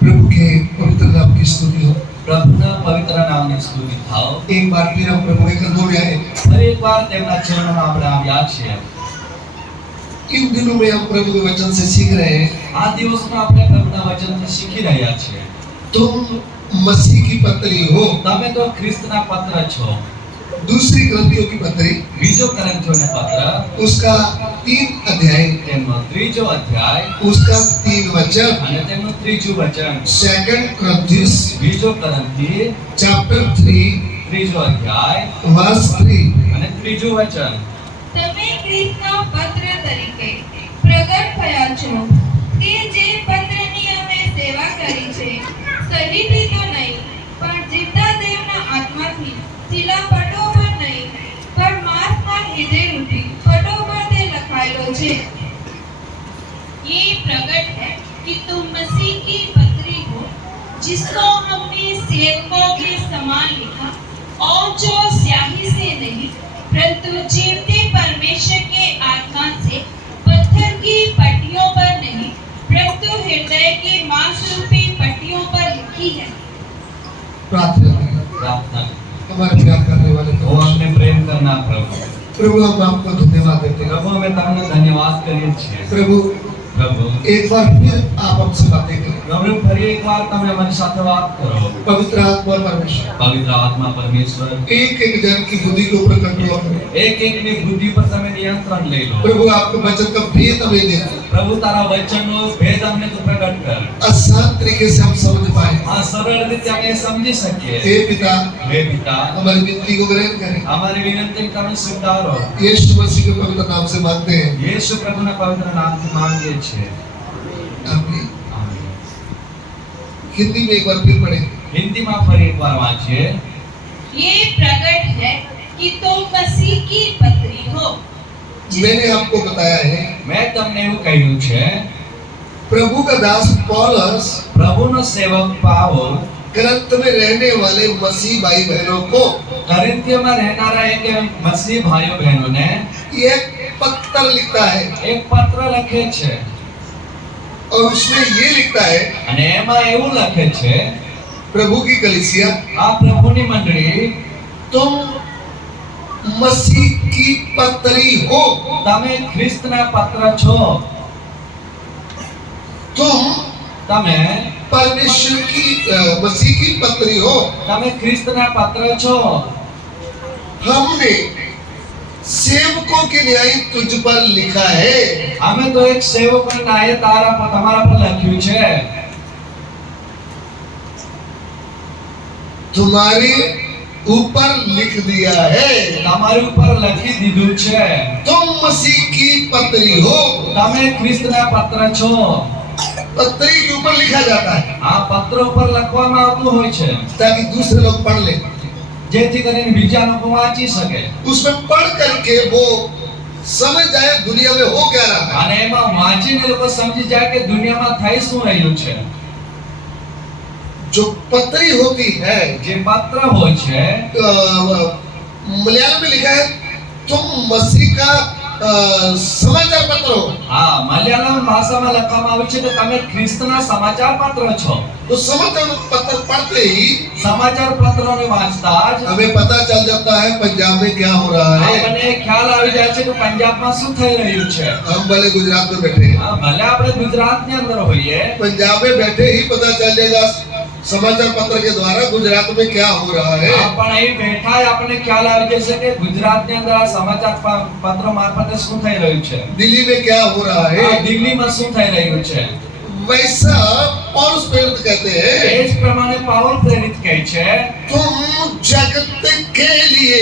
प्रभु के पवित्र नाम की स्तुति हो। પ્રભુના પવિત્ર નામની સ્તુતિ થાઓ। एक बार फिर हम प्रभु के कदमों में आए। ફરી એકવાર તેમના ચરણોમાં આપણે આવ્યા છીએ। इन दिनों में हम प्रभु के वचन से सीख रहे हैं। આ દિવસમાં આપણે પ્રભુના વચનથી શીખી રહ્યા છીએ। तुम मसीह की पत्री हो। તમે તો ખ્રિસ્તના પત્ર છો। दूसरी ग्रंथियों की पत्री, બીજો કરંથીઓને પત્ર, उसका 3 अध्याय, તેમનો ત્રીજો અધ્યાય उसका 3 वचन, અને તેમનું ત્રીજું વચન। सेकंड Corinthians બીજો કરંથી चैप्टर 3 ત્રીજો અધ્યાય वर्स 3। અને ત્રીજું વચન। તમે ખ્રિસ્તના પત્ર તરીકે પ્રગટ થયા છો, તે જે પત્રની અમે સેવા કરી છે, સહીથી તો નહીં, પણ જીવતા દેવના આત્માથી શિલાપટો પર નહીં, પણ માંસના હૃદય રૂપી પટો પર તે લખાયેલો છે। ये प्रकट है कि तुम मसीह की पत्री हो, जिसको हमने सेवकों के समान लिखा, और जो स्याही से नहीं परंतु जीवते परमेश्वर के आत्मा से पत्थर की पट्टियों पर नहीं परंतु हृदय के मांस रूपी पट्टियों पर लिखी है। प्रार्थना करें। પ્રાર્થના। हमारे प्यार करने वाले ઓ અમને પ્રેમ કરનાર પ્રભુ, प्रभु, हम आपको धन्यवाद देते हैं। પ્રભુ અમે તમને ધન્યવાદ કરીએ છીએ। प्रभु, પ્રભુ एक बार फिर आप हमसे बातें करें। પ્રભુ ફરી એકવાર તમે અમારી સાથે વાત કરો। पवित्र आत्मा परमेश्वर પવિત્ર આત્મા પરમેશ્વર एक एक जन की बुद्धि के ऊपर कंट्रोल करें। એક એકની બુદ્ધિ પર તમે નિયંત્રણ લઈ લો। प्रभु, आपके वचन का भेद हमें दे दो। પ્રભુ તારા વચનનો ભેદ અમને તું પ્રગટ કર। आसान तरीके से हम समझ पाए। આ સરળ રીતે અમે સમજી શકીએ। हे पिता, હે પિતા, हमारी विनती को ग्रहण करें। અમારી વિનંતી તમે સ્વીકારો। यीशु मसीह के पवित्र नाम से मांगते हैं। યેશુ પ્રભુના પવિત્ર નામથી માંગીએ છીએ। आमीन। આમીન। हिंदी में एक बार फिर पढ़ें। હિન્દીમાં ફરી એકવાર વાંચીએ। ये प्रकट है कि तुम मसीह की पत्री हो, मैंने आपको बताया है, મેં તમને એવું કહ્યું છે, प्रभु का दास पौलुस પ્રભુનો સેવક પાઉલ ग्रंथ में रहने वाले मसीह भाई बहनों को કરિન્થિયોમાં રહેનારા એક મસીહ ભાઈઓ બહેનોને एक पत्र लिखता है એક પત્ર લખે છે। और उसमें ये लिखता है, અને એમાં એવું લખે છે, प्रभु की कलीसिया, આ પ્રભુની મંડળી, तुम मसीह की पत्री हो। તમે ખ્રિસ્તના પત્ર છો। तुम તમે परमेश्वर की मसीह की पत्री हो। તમે ખ્રિસ્તના પત્ર છો। हमने सेवकों के न्याय तुझ पर लिखा है। અમે તો એક સેવકોના ન્યાય તારા પર તમારા પર લખ્યું છે। तुम्हारे ऊपर लिख दिया है। તમારી ઉપર લખી દીધું છે। तुम मसीह की पत्री हो। તમે ખ્રિસ્તના પત્ર છો। पत्री के ऊपर लिखा जाता है આ પત્ર ઉપર લખવામાં આવતું હોય છે, ताकि दूसरे लोग पढ़ ले। જેથી કરીને બીજા લોકો વાંચી શકે उसमें पढ़ करके वो समझ जाए दुनिया में हो क्या रहा है। અને એમાં વાંચીને લોકો સમજી જાય કે દુનિયામાં થઈ શું રહ્યું છે। जो पत्री होती है, જે પત્ર હોય છે, मलयालम में लिखा है, तुम मसीह का समाचार पत्र हो। હા, મલયાલમ ભાષામાં લખવામાં આવ્યું છે કે તમે ખ્રિસ્તના સમાચાર પત્ર છો। तो समाचार पत्र पढ़ते ही સમાચાર પત્રોને વાંચતા જ हमें पता चल जाता है पंजाब में क्या हो रहा है। આપણને ખ્યાલ આવી જાય છે કે પંજાબમાં શું થઈ રહ્યું છે। हम भले गुजरात में बैठे हैं, હા, ભલે આપણે ગુજરાતની અંદર હોઈએ, पंजाब में बैठे ही पता चल जाएगा समाचार पत्र के द्वारा गुजरात में क्या हो रहा है। પણ અહીં બેઠા જ આપણને ખ્યાલ આવી જશે કે ગુજરાતની અંદર આ સમાચાર પત્ર મારફતે શું થઈ રહ્યું છે। दिल्ली में क्या हो रहा है। દિલ્હીમાં શું થઈ રહ્યું છે। वैसा पौलुस प्रेरित कहते हैं, એ જ પ્રમાણે પાઉલ પ્રેરિત કહે છે, तुम जगत के लिए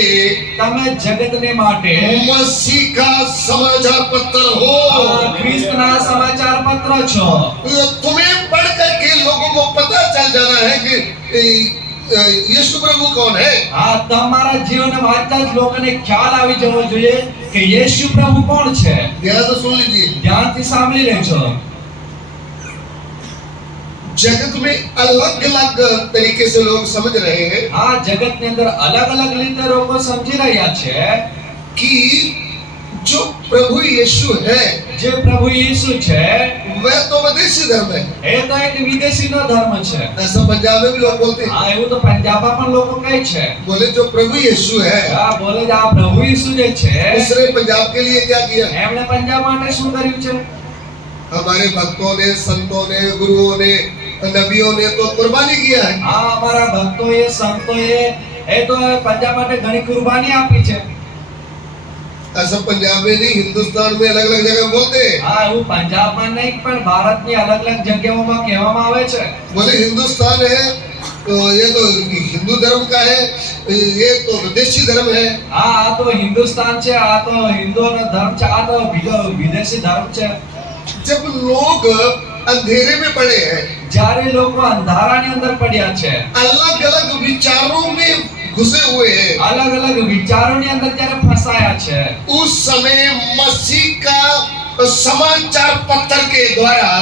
તમે જગતને માટે मसीह का समाचार पत्र हो। ખ્રિસ્તના સમાચાર પત્ર છો। तुम्हें पढ़ करके लोगों को पता चल जाना है कि यीशु प्रभु कौन है। આ તમારા જીવન વાંચતા જ લોકોને ખ્યાલ આવી જવો જોઈએ કે યેશુ પ્રભુ કોણ છે। ध्यान से सुन लीजिए, ધ્યાનથી સાંભળી લેજો। जगत में अलग अलग तरीके से लोग समझ रहे हैं આ જગતની અંદર અલગ અલગ રીતે લોકો સમજી રહ્યા છે कि जो प्रभु यीशु है જે પ્રભુ ઈસુ છે वह तो विदेशी धर्म है। એ તો એક વિદેશીનો ધર્મ છે। ऐसा पंजाब में भी लोग बोलते हैं। આ એવું તો પંજાબમાં પણ લોકો કહે છે। बोले जो प्रभु यीशु है આ બોલે છે આ પ્રભુ ઈસુ જે છે उसने पंजाब के लिए क्या किया? એમણે પંજાબ માટે શું કર્યું છે? हमारे भक्तों ने, संतों ने, गुरुओं ने, नबियों ने तो कुर्बानी किया है। આ અમારા ભક્તોએ સંતોએ એ તો પંજાબ માટે ઘણી કુરબાની આપી છે। ऐसा पंजाब में नहीं, हिंदुस्तान में अलग अलग जगह बोलते हैं। હા એવું પંજાબમાં નહીં પણ ભારતની અલગ અલગ જગ્યાઓમાં કહેવામાં આવે છે। बोले हिंदुस्तान है तो ये तो हिंदू धर्म का है, ये तो विदेशी धर्म है। આ તો હિન્દુસ્તાન છે, આ તો હિન્દુઓનો ધર્મ છે, આ તો બીજો વિદેશી ધર્મ છે। जब लोग अंधेरे में पड़े हैं, જ્યારે લોકો અંધારાની અંદર પડ્યા છે, अलग अलग विचारों में घुसे हुए हैं, અલગ અલગ વિચારોની અંદર જ્યારે ફસાયા છે, उस समय मसीह का समाचार पत्र के द्वारा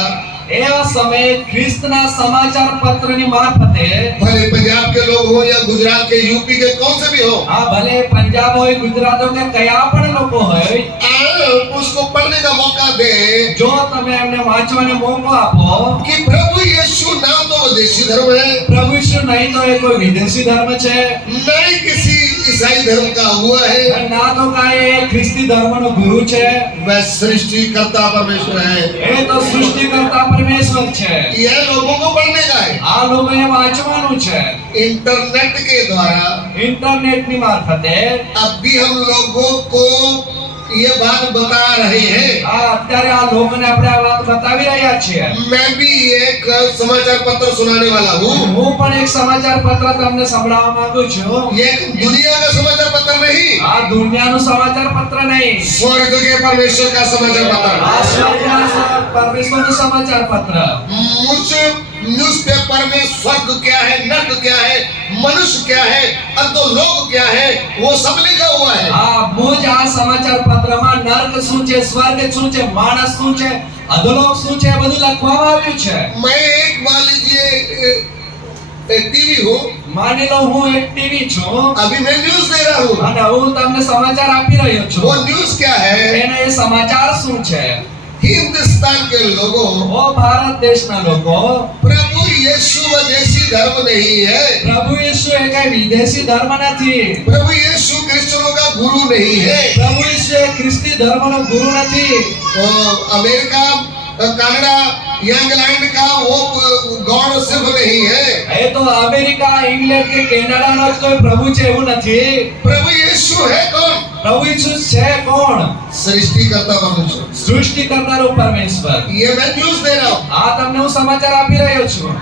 એવા સમયે ખ્રિસ્તના સમાચાર પત્રની મારફતે भले पंजाब के लोग हो या गुजरात के, यूपी के, कौन से भी हो, આ ભલે પંજાબ હોય ગુજરાત હોય કે કયા પણ લોકો હોય आप उसको पढ़ने का मौका दे જો તમે એમને વાંચવાનો મોકો આપો कि प्रभु यीशु ना तो विदेशी धर्म है, પ્રભુ ઈસુ નહીં તો એ કોઈ વિદેશી ધર્મ છે, न ही किसी ईसाई धर्म का हुआ है, ના તો કાંઈ એ ખ્રિસ્તી ધર્મનો ગુરુ છે, वह सृष्टिकर्ता परमेश्वर है। એ તો સૃષ્ટિકર્તા પરમેશ્વર છે। यह लोगों को पढ़ने का है। આ લોકોએ વાંચવાનું છે। इंटरनेट के द्वारा ઇન્ટરનેટની મારફતે अब भी हम लोगों को ये बात बता रहे हैं। આ અત્યારે આ લોકોને આપણે આ વાત બતાવી રહ્યા છીએ। मैं भी एक समाचार पत्र सुनाने वाला हूँ। હું પણ એક સમાચાર પત્ર તમને સંભળાવવા માંગુ છું। ये एक दुनिया का समाचार पत्र नहीं, આ દુનિયાનું સમાચાર પત્ર નહીં, स्वर्ग के परमेश्वर का समाचार આ पत्र। સ્વર્ગના પરમેશ્વરનું સમાચાર પત્ર। मुझ न्यूज़पेपर में स्वर्ग क्या है, नर्क क्या है, मनुष्य क्या है, अधोलोक क्या है, वो सब लिखा हुआ है। આ મુજ આ સમાચાર પત્રમાં નર્ક શું છે, સ્વર્ગ શું છે, માણસ શું છે, અધોલોક શું છે એ બધું લખવામાં આવ્યું છે। मैं एक मान लीजिए एक टीवी हूँ, માની લો હું એક ટીવી છું अभी मैं न्यूज़ दे रहा हूँ। અને હું તમને સમાચાર આપી રહ્યો છું। वो न्यूज़ क्या है? એને એ સમાચાર શું છે? हिंदुस्तान के लोगों, ઓ ભારત દેશના લોકો, प्रभु यीशु विदेशी धर्म नहीं है, પ્રભુ ઈસુ એ કઈ વિદેશી ધર્મ નથી, प्रभु यीशु क्रिश्चियनों का गुरु नहीं है। પ્રભુ ઈસુ એ ખ્રિસ્તી ધર્મનો ગુરુ નથી। अमेरिका, कनाडा या इंग्लैंड का वो गॉड सिर्फ नहीं है। એ તો અમેરિકા, ઇંગ્લેન્ડ કે કેનેડાનો જ કોઈ પ્રભુ છે એવું નથી। प्रभु यीशु है कौन? પ્રભુ ઈસુ છે કોણ? सृष्टिकर्ता परमेश्वर। સૃષ્ટિ કરનારો પરમેશ્વર। ये मैं न्यूज़ दे रहा हूँ। આ તમને હું સમાચાર આપી રહ્યો છું।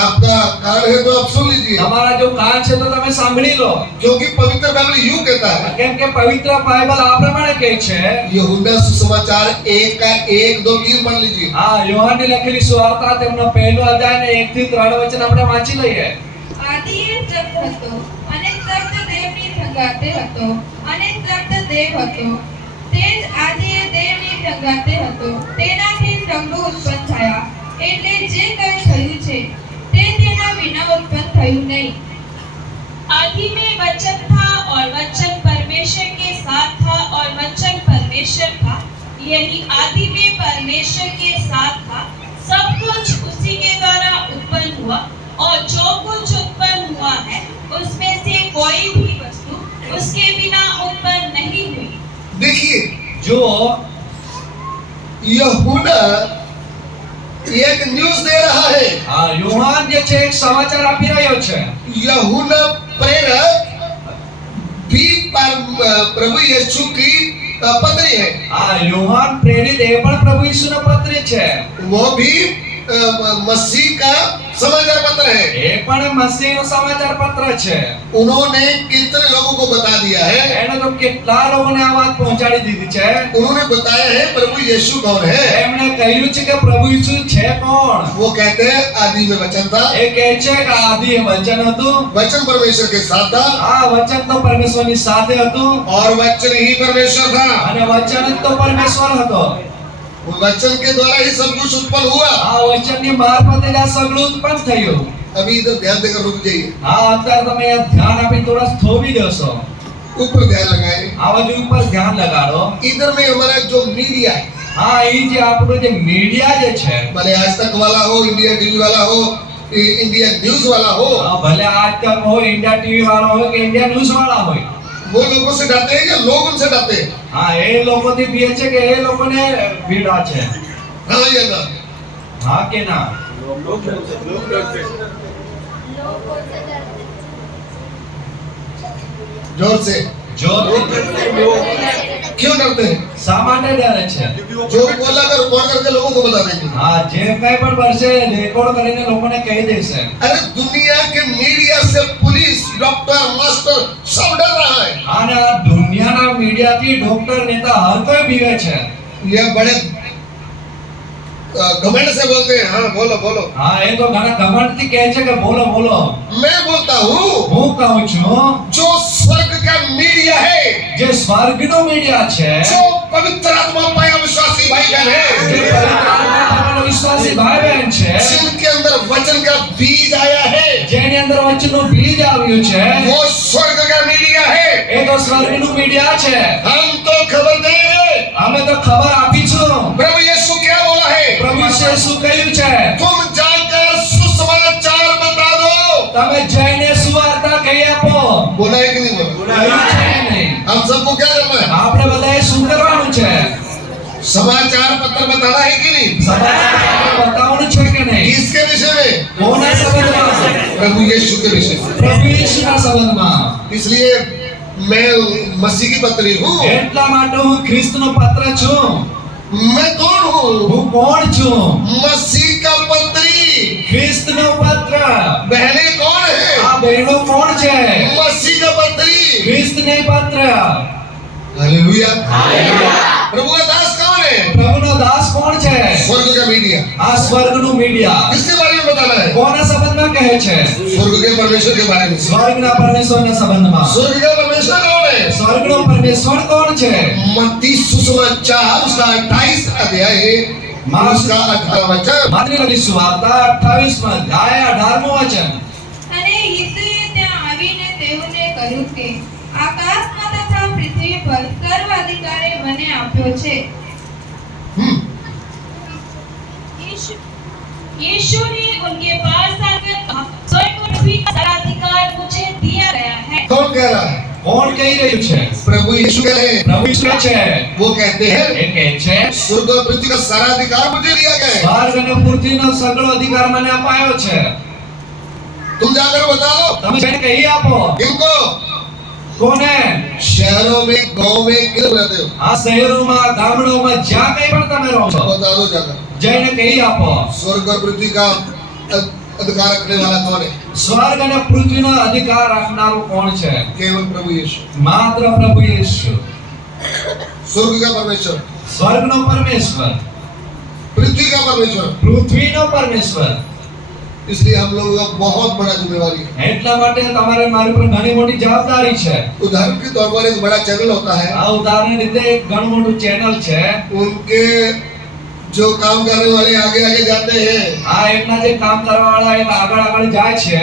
आपका कान है तो आप सुन लीजिए, તમારા જો કાન છે તો તમે સાંભળી લો, क्योंकि पवित्र बाइबल यूं कहता है। કેમ કે પવિત્ર બાઇબલ આ પ્રમાણે કહે છે। यूहन्ना सुसमाचार 1 का 1, 2, 3 पढ़ लीजिए। આ યોહાનની લખેલી સુવાર્તા તેમનો પહેલો અધ્યાય ને 1 થી 3 વચન આપણે વાંચી લઈએ। આદિએ શબ્દ હતો અને શબ્દ દેવની સંગાતે હતો અને શબ્દ દેવ હતો, તે જ આદિએ દેવની સંગાતે હતો, તેનાથી સગળું ઉત્પન્ન થયા, એટલે જે કંઈ થયું છે તે તેના વિના ઉત્પન્ન થયું નહીં। आदि में वचन था और वचन परमेश्वर के साथ था और वचन परमेश्वर था। यही आदि में परमेश्वर के साथ था। सब कुछ उसी के द्वारा उत्पन्न हुआ और जो कुछ उत्पन्न हुआ है उसमें से कोई भी वस्तु उसके बिना उत्पन्न नहीं हुई। देखिए, જો यूहन्ना एक न्यूज़ दे रहा है। આ યોહાન જે છે એક સમાચાર આપી રહ્યો છે। यूहन्ना प्रेरक भी प्रभु यीशु की पत्री है। આ યોહાન પ્રેરિત એ પણ પ્રભુ ઈસુનો પત્ર છે। वो भी मसीह का समाचार पत्र है। એ પણ મસીહનો સમાચાર પત્ર છે। उन्होंने कितने लोगों को बता दिया है? એને તો કેટલા લોકોને આ વાત પહોંચાડી દીધી છે। उन्होंने बताया है प्रभु यीशु कौन है। એમણે કહ્યું છે કે પ્રભુ ઈસુ છે કોણ। वो कहते हैं आदि में वचन था, એ કહે છે કે આદિ વચન હતું, वचन परमेश्वर के साथ था આ વચન તો પરમેશ્વરની સાથે હતું और वचन ही परमेश्वर था। અને વચન જ તો પરમેશ્વર હતો। वो वचन के द्वारा ही सब कुछ उत्पन्न हुआ। આ વચનની મારફતે જ આ સગળું ઉત્પન્ન થયું। अभी इधर ध्यान देकर रुक जाइए। હા અત્યારે તમે ध्यान આપીને થોડા થોભી દેશો। ऊपर ध्यान लगाए, આ બાજુ ઉપર ધ્યાન લગાડો. इधर में हमारा जो मीडिया है, હા, એ જે આપણો જે મીડિયા જે છે, भले आज तक वाला हो, इंडिया टीवी वाला हो, इंडिया न्यूज वाला हो, ભલે આજ તક હોય, ઇન્ડિયા ટીવી વાળો હોય કે ઇન્ડિયા ન્યૂઝ વાળા હોય, वो लोगों से डरते हैं या लोग उनसे डरते हैं? હા, એ લોકોથી બીએ છે કે એ લોકોને ભીડા છે? हाँ या ना? હા કે ના? जोर से જો क्यों डरते हैं? શા માટે ડરે છે? जो भी बोला कर रिकॉर्ड करके लोगों को बता देंगे. હા, જે કઈ પણ બનશે રેકોર્ડ કરીને લોકોને કહી દેશે. अरे दुनिया के मीडिया से पुलिस, डॉक्टर, मास्टर सब डर रहा है. અને આ દુનિયાના મીડિયાથી ડોક્ટર, नेता હર કોઈ બીવે છે. ये बड़े घमंड से बोलते हैं, हाँ बोलो बोलो. હા, એ તો ઘણા ઘમંડથી કહે છે કે બોલો બોલો. मैं बोलता हूँ હું કહું છું, जो स्वर्ग का मीडिया है, જે સ્વર્ગનો મીડિયા છે, जो पवित्र आत्मा पाया विश्वासी भाई बहन જે है, પવિત્ર આત્માવાળા વિશ્વાસી ભાઈ બહેન છે, जिनके अंदर वचन का बीज आया है, જેની અંદર વચનનું બીજ આવ્યું છે, वो स्वर्ग का मीडिया है. એ તો સ્વર્ગનું મીડિયા છે. हम तो खबर देंगे. અમે તો ખબર આપી છું. प्रभु यीशु क्या बोला है? પ્રભુ ઈસુએ શું કહ્યું છે? तुम जाकर सुसमाचार बता दो. તમે જઈને સુવાર્તા કહી આપો. बोला है कि नहीं बोला? કહ્યું છે કે નહીં? हम सबको क्या करना है? આપણે બધાએ શું કરવાનું છે? समाचार पत्र बताना है कि नहीं? સમાચાર બતાવવાનું છે કે નહીં? किसके विषय में? કોના સંબંધમાં? प्रभु यीशु के विषय में. પ્રભુ ઈસુના સંબંધમાં. इसलिए मैं मसीह की पत्री हूँ. એટલા માટે હું ખ્રિસ્તનો પાત્ર છું. मैं कौन हूँ? હું કોણ છું? मसीह का पत्री. ખ્રિસ્તનો પાત્ર. बहने कौन है? આ બહેનો કોણ છે? मसीह का पत्री. ખ્રિસ્તને પાત્ર. हालेलुया. प्रभु का दास कौन है? પ્રભુનો દાસ કોણ છે? स्वर्ग का मीडिया. આ સ્વર્ગનું મીડિયા. किसके बारे में बताना है? કોના સંબંધમાં કહે છે? स्वर्ग के परमेश्वर के बारे में. સ્વર્ગના પરમેશ્વરના સંબંધમાં. स्वर्ग का परमेश्वर कौन है? સ્વર્ગનો પરમેશ્વર કોણ છે? मत्ती सुसमाचार उसका 28 अध्याय उसका 18 वचन. માતની લખી સુવાર્તા 28માં અધ્યાય 18મું વચન. અને ઈસુએ ત્યાં આવીને તેઓને કહ્યું કે આકાશમાં તથા પૃથ્વી પર સર્વ અધિકારે મને આપ્યો છે. यीशु ने उनके पास आकर कहा, स्वर्ग और पृथ्वी का सारा अधिकार मुझे दिया गया है. कौन कह रहा है? કોણ કહી રહ્યું છે? प्रभु यीशु कह रहे हैं. પ્રભુ ઈસુ કહે છે. वो कहते हैं એ કહે છે, स्वर्ग और पृथ्वी का सारा अधिकार मुझे दिया गया है. સ્વર્ગ અને પૃથ્વીનો સગળો અધિકાર મને અપાયો છે. तुम जाकर बता दो. તમે જઈને કહી આપો. किनको? કોને? शहरों में, गांव में, किधर रहते हो? આ શહેરોમાં, ગામડોમાં, જ્યાં કઈ પણ તમે રહો છો, बता दो जाकर. જઈને કહી આપો. स्वर्ग और पृथ्वी का अधिकार रखने वाला कौन है? સ્વર્ગ અને પૃથ્વીનો અધિકાર રાખનારું કોણ છે? केवल प्रभु यीशु. માત્ર પ્રભુ ઈસુ. स्वर्ग का परमेश्वर, સ્વર્ગનો પરમેશ્વર, पृथ्वी का परमेश्वर. પૃથ્વીનો પરમેશ્વર. इसलिए हम लोगों का बहुत बड़ा जिम्मेवारी है. એટલા માટે તમારે મારી પર ઘણી મોટી જવાબદારી છે. उदाहरण के तौर पर एक बड़ा चैनल होता है. આ ઉદાહરણ રીતે એક ઘણું મોટું ચેનલ છે. उनके जो काम करने वाले आगे आगे जाते हैं. આ એમના જે કામ કરવાવાળા એ આગળ આગળ જાય છે.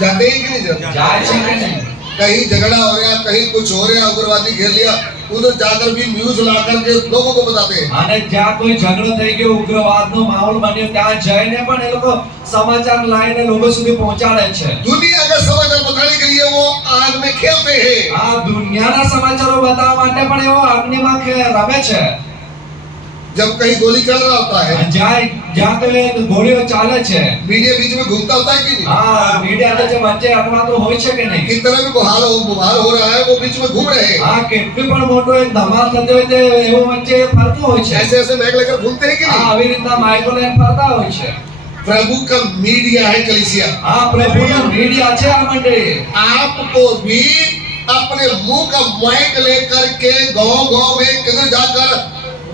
जाते हैं कि नहीं जाते? જાય છે કે નહીં? कहीं झगड़ा हो रहा, कहीं कुछ हो रहा, उग्रवादी घेर लिया, उधर जाकर भी न्यूज ला करके लोगों को बताते हैं. અને જ્યાં કોઈ ઝઘડો થઈ ગયો, ઉગ્રવાદનો માહોલ બન્યો, ત્યાં જઈને પણ એ લોકો સમાચાર લાવીને લોકો સુધી પહોંચાડે છે. दुनिया का समाचार बताने के लिए वो आग में खेलते हैं. આ દુનિયાના સમાચારો બતાવવા માટે પણ એવો અગ્નિમાં રમે છે. जब कहीं गोली चल रहा होता है, જ્યાં કોઈ ગોળીઓ ચાલે છે, मीडिया बीच में घूमता होता है कि नहीं? હા મીડિયા જે વચ્ચે અકળાતો હોય છે કે નહીં? किस तरह में बुहार हो रहा है, वो बीच में घूम रहे हैं. હા, કેટલું પણ મોટો એક ધમાલ થતો હોય તે એવો વચ્ચે ફરતો હોય છે. ऐसे ऐसे मैग लेकर घूमते हैं कि હા, नहीं? આવી રીતના માઇકો લઈને ફરતા હોય છે. प्रभु का मीडिया है कलीसिया. હા, પ્રભુનો મીડિયા છે આ મંડળી. आपको भी अपने मुंह का माइक लेकर के गांव गांव में किधर जाकर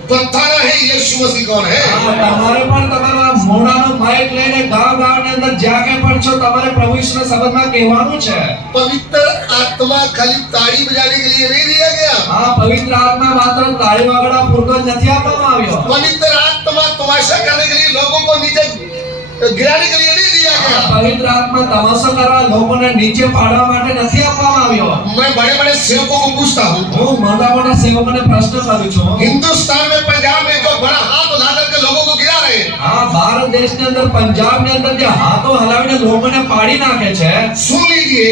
बताना है यीशु मसीह कौन है. હા, તમારે પણ તમારા મોઢાનો માઇક લઈને ગામ ગામની અંદર જ્યાં કંઈ પણ છો, તમારે પ્રભુ ઈસુના સંબંધમાં કહેવાનું છે. पवित्र आत्मा खाली ताड़ी बजाने के लिए नहीं दिया गया. હા, પવિત્ર આત્મા માત્ર તાળી વગાડવા પૂરતો જ નથી આપવામાં આવ્યો. पवित्र आत्मा तमाशा करने के लिए लोगों को नीचे गिराने के लिए नहीं दिया આ गया। પવિત્ર આત્મા તમાશો કરવા લોકોને નીચે પાડવા માટે નથી આપવામાં આવ્યો। मैं बड़े बड़े सेवकों को पूछता हूँ, હું મોટા મોટા સેવકોને પ્રશ્ન કરું છું। हिंदुस्तान में पंजाब में जो बड़ा हाथ उठा करके लोगों को गिरा रहे हैं, આ ભારત દેશની અંદર પંજાબની અંદર જે હાથો હલાવીને લોકોને પાડી નાખે છે, सुन लीजिए,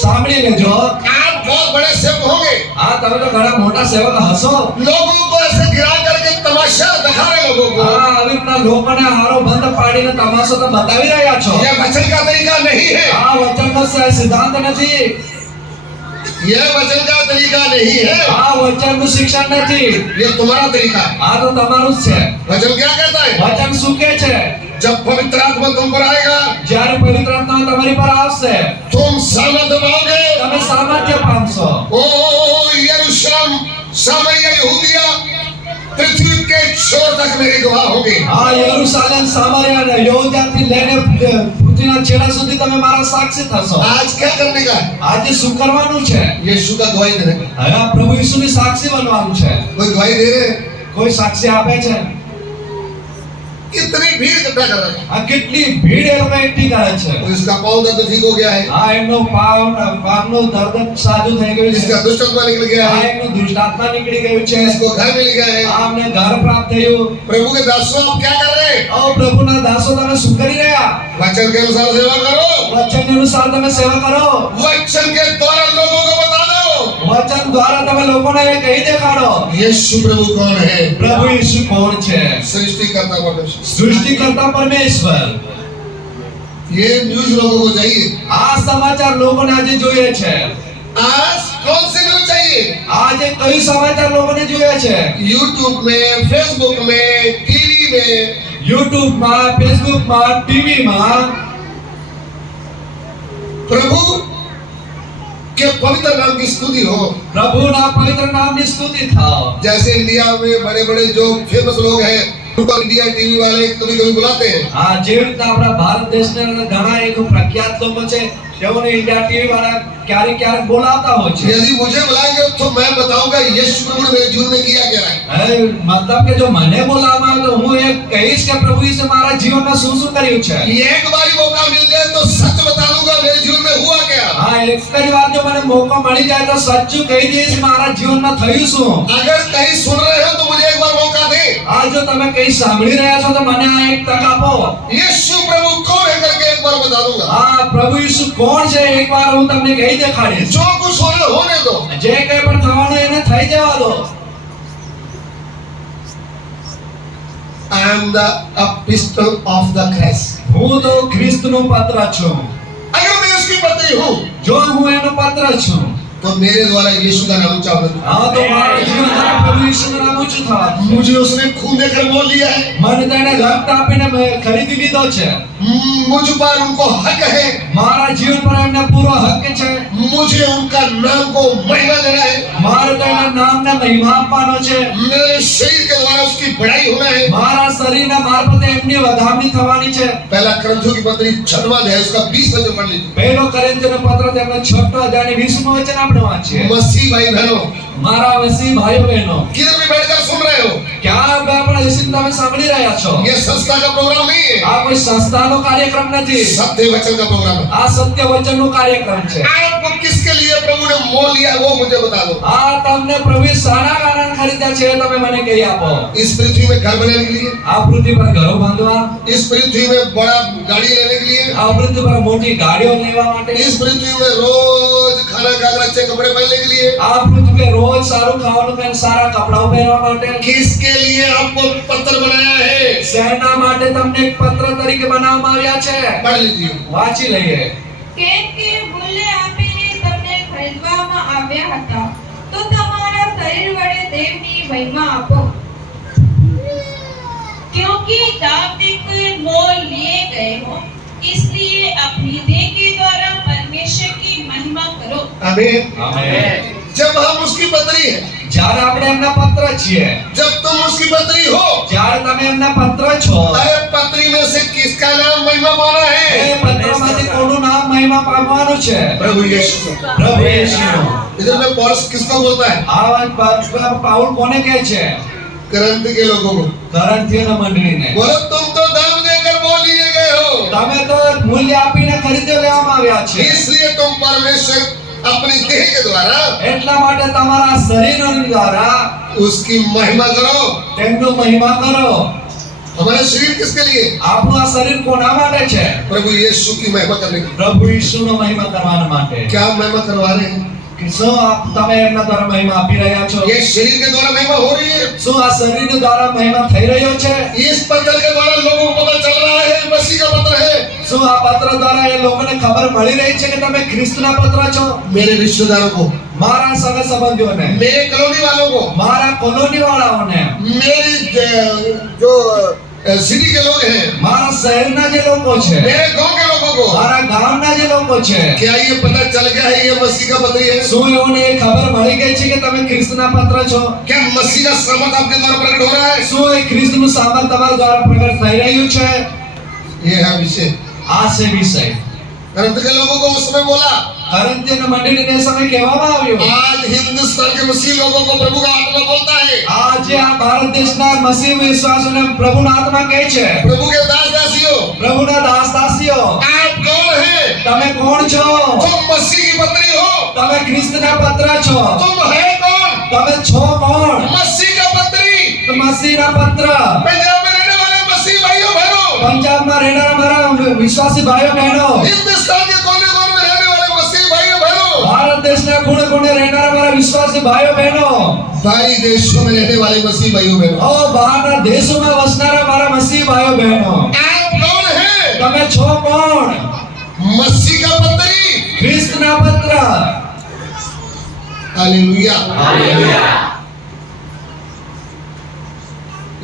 સાંભળી લેજો। आप बहुत बड़े सेवक होंगे, આ તમે તો ઘણા મોટા સેવક હશો। लोगों को ऐसे गिरा करके तमाशा दिखा रहे लोगों को। આવી રીતના લોકોને હારો બંધ પાડીને તમાશો તો બતાવી રહ્યા છો। यह वचन का तरीका नहीं है, આ વચનનો સિદ્ધાંત નથી। यह वचन का तरीका नहीं है, આ વચનનું શિક્ષણ નથી। ये तुम्हारा तरीका है। આ તો તમારું જ છે। वचन क्या कहता है? વચન શું કહે છે? जब पवित्र आत्मा तुम पर आएगा, જ્યારે પવિત્ર આત્મા તમારી પર આવશે तुम सामर्थ्य पाओगे। તમે સામર્થ્ય પામશો। ओ यरूशलेम, सामरिया, यहूदिया, पृथ्वी के छोर तक मेरे गवाह होंगे। આ યરુશલેમ સામરિયા અને યહૂદિયાથી લઈને પૃથ્વીના છેડા સુધી તમે મારા સાક્ષી થશો। आज क्या करने का है? આજે શું કરવાનું છે? यीशु का गवाही देने का। હવે આ પ્રભુ ઈસુની સાક્ષી બનવાનું છે। कोई गवाही दे रहे हैं? કોઈ સાક્ષી આપે છે? कितनी भीड़ इकट्ठा कर रहे हैं। આ કેટલી ભીડ એ લોકો એકઠી કરે છે। तो इसका पाँव दर्द ठीक हो गया है, આ એમનો પાવનો દર્દ સાજુ થઈ ગયું છે। इसका दुष्ट आत्मा निकल गया આ है, એમનું દુષ્ટાત્મા નીકળી ગયું છે। इसको घर मिल गया है। આ અમને ઘર પ્રાપ્ત થયું। प्रभु के दासों आप क्या कर रहे हैं? ઓ પ્રભુના દાસો તમે શું કરી રહ્યા? वचन के अनुसार सेवा करो, વચન અનુસાર તમે સેવા કરો। वचन के द्वारा लोगों को बता दो વચન દ્વારા તમે લોકોને એ કહી દેખાડો यीशु प्रभु कौन है। પ્રભુ ઈસુ કોણ છે। सृष्टिकर्ता परमेश्वर। સૃષ્ટિકર્તા પરમેશ્વર। ये न्यूज लोगों को चाहिए। આ સમાચાર લોકોને આજે જોઈએ છે। आज कौन से न्यूज चाहिए? આજે કયું સમાચાર લોકોને જોઈએ છે? यूट्यूब में, फेसबुक में, टीवी में। યુટ્યુબમાં, ફેસબુકમાં, ટીવીમાં प्रभु के पवित्र नाम की स्तुति हो। પ્રભુના પવિત્ર નામની સ્તુતિ થાઓ। जैसे इंडिया में बड़े बड़े जो फेमस लोग हैं, उनको इंडिया टीवी वाले कभी कभी बुलाते हैं। જે રીતના આપણા ભારત દેશના અંદર ઘણા એક પ્રખ્યાત લોકો છે તેઓને ઇન્ડિયા ટીવી વાળા ક્યારેક ક્યારેક બોલાવતા હોય છે। यदि मुझे बुलाएंगे तो मैं बताऊंगा यीशु प्रभु ने मेरे जीवन में किया क्या है। મતલબ કે જો મને બોલાવવામાં આવે તો હું એ કહીશ કે પ્રભુ ઈસે મારા જીવનમાં શું શું કર્યું છે। एक बार मौका मिल जाए तो सच बता दूंगा मेरे जीवन में हुआ क्या। હા એક જ વાર જો મને મોકો મળી જાય તો સાચું કહી દઈશ મારા જીવનમાં થયું શું। अगर कहीं सुन रहे हो तो मुझे एक बार मौका दे। આ જો તમે કઈ સાંભળી રહ્યા છો તો મને આ એક તક આપો। यीशु प्रभु कौन है करके एक बार बता दूंगा। હા પ્રભુ ઈસુ કોણ છે એક વાર હું તમને કહી દેખાડીશ। जो कुछ होने दो। જે કંઈ પણ થવાનું એને થઈ જવા દો। I am the epistle of the Christ. હું તો ખ્રિસ્તનો પત્ર છું। अगर मैं उसकी पत्री हूँ જો હું એનો પત્ર છું तो मेरे द्वारा यीशु का नाम उच्चारण होगा। હા તો મારા જીવનમાં પ્રભુ ઈસુનું નામ ઊંચું થવાનું છે। मुझे उसने खून देकर मोल लिया है। મને તેણે રક્ત આપીને ખરીદી લીધો છે। मुझ पर उनको हक है। મારા જીવન પર એમને પૂરો હક છે। मुझे उनका नाम को महिमा देना है। મારે તેના નામને મહિમા આપવાનો છે। मेरे शरीर के द्वारा उसकी बढ़ाई होना है। મારા શરીરના મારફતે એમની વધામણી થવાની છે। पहला करंथियों की पत्री 6वां अध्याय उसका 20 वचन पढ़ लीजिए। પહેલો કોરિન્થીયોનો પત્ર તેમનો 6 અધ્યાયની 20મું વચન આપણે વાંચીએ। मसीह भाई बहनों, મારા વસી ભાઈઓ બહેનો किधर भी बैठकर सुन रहे हो, ક્યાં આપણે ઈસુને તમે સાંભળી રહ્યા છો? ये संस्था का प्रोग्राम नहीं है, આ કોઈ સંસ્થાનો કાર્યક્રમ નથી। सत्य वचन का प्रोग्राम है। આ સત્ય વચનનો કાર્યક્રમ છે। आपको किसके लिए प्रभु ने मोल लिया वो मुझे बता दो। આ તમને પ્રભુ શાના કારણે ખરીદ્યા છે તમે મને કહી આપો। इस पृथ्वी में घर बनाने के लिए, આ પૃથ્વી પર ઘરો બાંધવા, इस पृथ्वी में बड़ा गाड़ी लेने के लिए, આ પૃથ્વી પર મોટી ગાડીઓ લેવા માટે, इस पृथ्वी में रोज खाना खाकर अच्छे कपड़े पहनने के लिए, આ પૃથ્વી પર રોજ સારું ખાવાનું ખાઈને સારા કપડાઓ પહેરવા માટે, किसके लिए आपको पत्र बनाया है? શેના માટે તમને એક પત્ર તરીકે બનાવવામાં આવ્યા છે? पढ़ लीजिए। વાંચી લઈએ। કેમ કે મૂલ્ય આપીને તમને ખરીદવામાં આવ્યા હતા તો તમારા શરીર વડે દેવની મહિમા આપો। क्योंकि दाम देकर मोल लिए गए हो, इसलिए अपनी देह के द्वारा परमेश्वर की महिमा करो। आमीन। આમેન। जब हम उसकी पत्री है, જ્યારે આપણે એમના પત્ર છીએ, जब तुम उसकी पत्री हो, જ્યારે તમે એમના પત્ર છો, अरे पत्री में से किसका नाम महिमा पाना એ है? પત્રમાંથી કોનું નામ મહિમા પામવાનું છે? प्रभु यीशु। પ્રભુ ઈસુનું। इधर में पौलुस किसको बोलता है? આ પાઉલ કોને કહે છે? करंथ के लोगों को। કરંથીઓના મંડળીને। बोलो तुम तो दाम देकर मोल लिए તમે તો મૂલ્ય આપીને ખરીદી લેવામાં આવ્યા છે इसलिए तुम परमेश्वर अपनी देह के द्वारा એટલા માટે તમારા શરીરના દ્વારા उसकी महिमा करो। તેમનો મહિમા કરો हमारा शरीर किसके लिए? આપણું આ શરીર કોના માટે છે प्रभु यीशु की महिमा करने के लिए। પ્રભુ ઈસુનો મહિમા કરવાના માટે क्या आप महिमा करवा रहे हैं? કે શું તમે એમના દ્વારા મહિમા આપી રહ્યા છો ये शरीर के द्वारा महिमा हो रही है। શું આ શરીરના દ્વારા મહિમા થઈ રહ્યો છે इस पत्र के द्वारा लोगों को पता चल रहा है मसीह का पत्र है। શું આ પત્ર દ્વારા એ લોકોને ખબર મળી રહી છે કે તમે ખ્રિસ્તના પત્ર છો मेरे रिश्तेदारों को, મારા સગા સંબંધીઓને मेरे कॉलोनी वालों को, મારા કોલોની વાળાઓને मेरी जो सिटी के लोग हैं, મારા શહેરના જે લોકો છે मेरे गांव के लोगों को, મારા ગામના જે લોકો છે क्या ये पता चल गया है ये मसीह का पत्र ही है? શું એઓને એ ખબર મળી ગઈ છે કે તમે ખ્રિસ્તના પત્ર છો क्या मसीह का सामर्थ आपके द्वारा प्रकट हो रहा है? શું એ ખ્રિસ્તનું સામર્થ તમારા દ્વારા પ્રગટ થઈ રહ્યું છે ये है विषय। આ છે વિષય करंत के लोगों को उस समय बोला, કરંથીયન મંડળીને સમય કહેવામાં આવ્યો आज हिंदुस्तान के मसीह लोगों को प्रभु का आत्मा बोलता है, આજે આ ભારત દેશના મસીહ વિશ્વાસોને પ્રભુના આત્મા કહે છે प्रभु के दास दासियों, પ્રભુના દાસ દાસીઓ आप कौन है? તમે કોણ છો तुम मसीह की पत्री हो। તમે ખ્રિસ્તના પત્ર છો तुम है कौन? તમે છો કોણ मसीह का पत्री। મસીહના પત્ર पंजाब में रहने वाले मसीह भाइयों बहनों, પંજાબમાં રહેનારા મારા વિશ્વાસી ભાઈઓ બહેનો हिंदुस्तान के कोने कोने में रहने वाले मसीह भाइयों बहनों, ભારત દેશના ખૂણે ખૂણે રહેનારા મારા વિશ્વાસી ભાઈઓ બહેનો बाहरी देशों में रहने वाले मसीह भाइयों बहनों, ઓ બહારના દેશોમાં વસનારા મારા મસીહ ભાઈઓ બહેનો आप कौन है? તમે છો કોણ मसीह का पत्री। ખ્રિસ્તના પત્ર हालेलुया।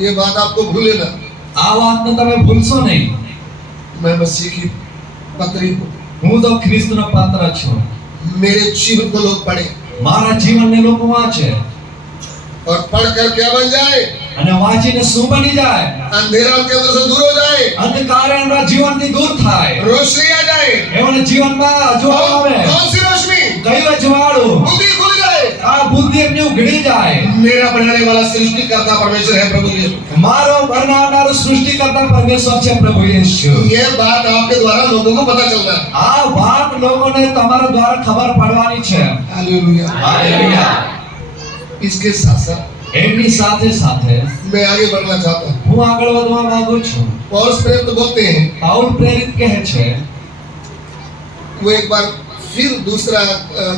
ये बात आपको भूले ना, આ વાતને તમે ભૂલશો નહીં मैं मसीह की पत्री हूँ। હું તો ખ્રિસ્તનો પત્ર છું मेरे जीवन को लोग पढ़े મારા જીવનને લોકો વાંચે और पढ़कर क्या बन जाए? અને વાંચીને શું બની જાય अंधेरा उनके अंदर से दूर हो जाए, અંધકાર એમના જીવનથી દૂર થાય रोशनी आ जाए। એમને જીવનમાં અજવાળું આવે कौन सी रोशनी? કયું અજવાળું बुद्धि खुल जाए। આ બુદ્ધિ એમની ઉઘડી જાય मेरा बनाने वाला सृष्टिकर्ता परमेश्वर है प्रभु यीशु। મારો બનાવનારો સૃષ્ટિકર્તા પરમેશ્વર છે પ્રભુ యేసు ये बात आपके द्वारा लोगों को पता चल रहा है। આ વાત લોકોને તમારા દ્વારા ખબર પડવાની છે हालेलुया। હાલેલુયા इसके साथ साथ એમની સાથે સાથે मैं आगे बढ़ना चाहता हूँ। હું આગળ વધવા માંગુ છું पौलुस प्रेरित तो बोलते हैं, પાઉલ પ્રેરિત કહે છે वो एक बार फिर दूसरा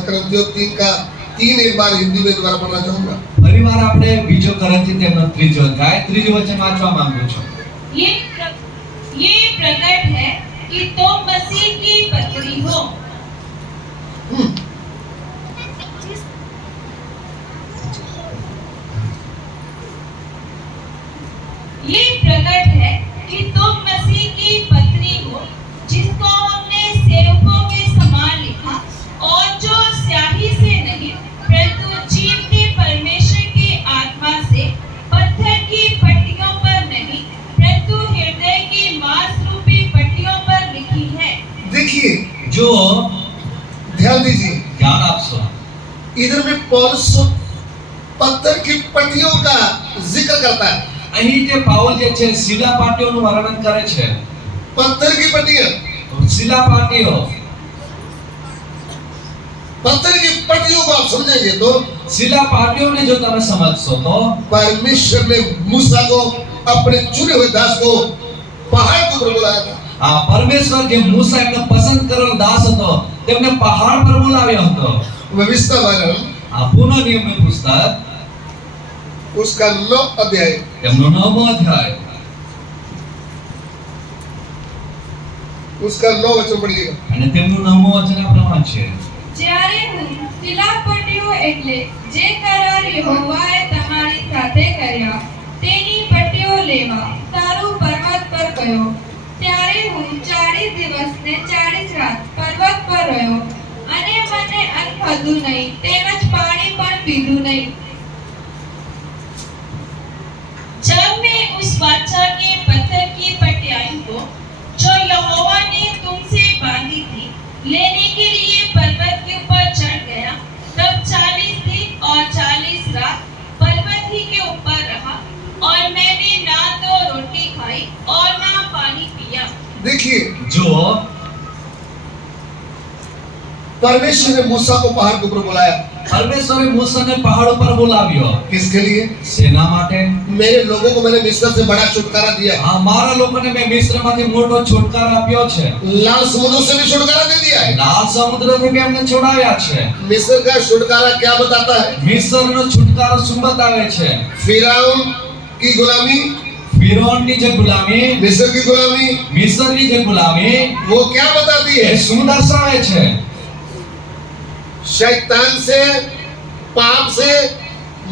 करंथियों 3 एक बार हिंदी में दोबारा पढ़ना चाहूंगा। ફરીવાર આપણે બીજો કરંથી તેમનો ત્રીજો અધ્યાય ત્રીજું વચન વાંચવા માંગુ છું ये प्रकट है कि तुम मसीह की पत्री हो ये प्रकट है कि तुम मसीह की पत्री हो जिसको हमने सेवकों के समान लिखा और जो स्याही से नहीं परंतु जीवते परमेश्वर की आत्मा से पत्थर की पट्टियों पर नहीं परंतु हृदय की मांस रूपी पट्टियों पर लिखी है। देखिए, જો ध्यान दीजिए, ધ્યાન આપશો इधर में पौलुस पत्थर की पट्टियों का जिक्र करता है। અહીં જે પાઉલ જે છે શિલા પાટીઓનું વર્ણન કરે છે पत्थर की पट्टियां, શિલા પાટીઓ पत्थर की पट्टियों को आप समझेंगे तो શિલા પાટીઓને જો તમે સમજશો તો परमेश्वर ने मूसा को अपने चुने हुए दास को पहाड़ के ऊपर बुलाया था। આ પરમેશ્વર જે મૂસા એમનો પસંદ કરેલો દાસ હતો તેમને પહાડ પર બોલાવ્યો હતો व्यवस्था वाला આ પુનઃ નિયમનું પુસ્તક उसका 9 अध्याय તેમનો 9મો અધ્યાય उसका 9 वचन पढ़िएगा। અને તેમનું 9મો વચન આપણે વાંચીએ જ્યારે હું શિલાપટ્ટીઓ એટલે જે કરાર યહોવાએ તમારી સાથે કર્યા તેની પટ્ટીઓ લેવા તારું પર્વત પર ગયો ત્યારે હું 40 દિવસ ને 40 રાત પર્વત પર રહ્યો અને મને અન્ન ખાધું નહીં તેમજ પાણી પણ પીધું નહીં। जब मैं उस वाचा के पत्थर की पटियाई को जो यहोवा ने तुमसे बांधी थी लेने के लिए पर्वत के ऊपर चढ़ गया तब 40 दिन और 40 रात पर्वत ही के ऊपर रहा और मैंने ना तो रोटी खाई और ना पानी पिया। देखिए, जो परमेश्वर ने मूसा को पहाड़ के ऊपर बुलाया, પરમેશ્વરે મૂસાને પહાડ ઉપર બોલાવ્યો किसके लिए? સેના માટે मेरे लोगों को मैंने मिस्र से बड़ा छुटकारा दिया है, આ મારા લોકોને મેં મિસ્રમાંથી મોટો છુટકારો આપ્યો છે लाल समुद्र से भी छुटकारा दे दिया है। લાલ સમુદ્રથી બી અમને છોડાવ્યા છે मिस्र का छुटकारा क्या बताता है? મિસ્રનો છુટકારો શું બતાવે છે फिरौन की गुलामी, ફિરૌનની જે ગુલામી मिस्र की गुलामी, મિસ્રની જે ગુલામી वो क्या बताती है? એ શું દર્શાવે છે शैतान से, पाप से,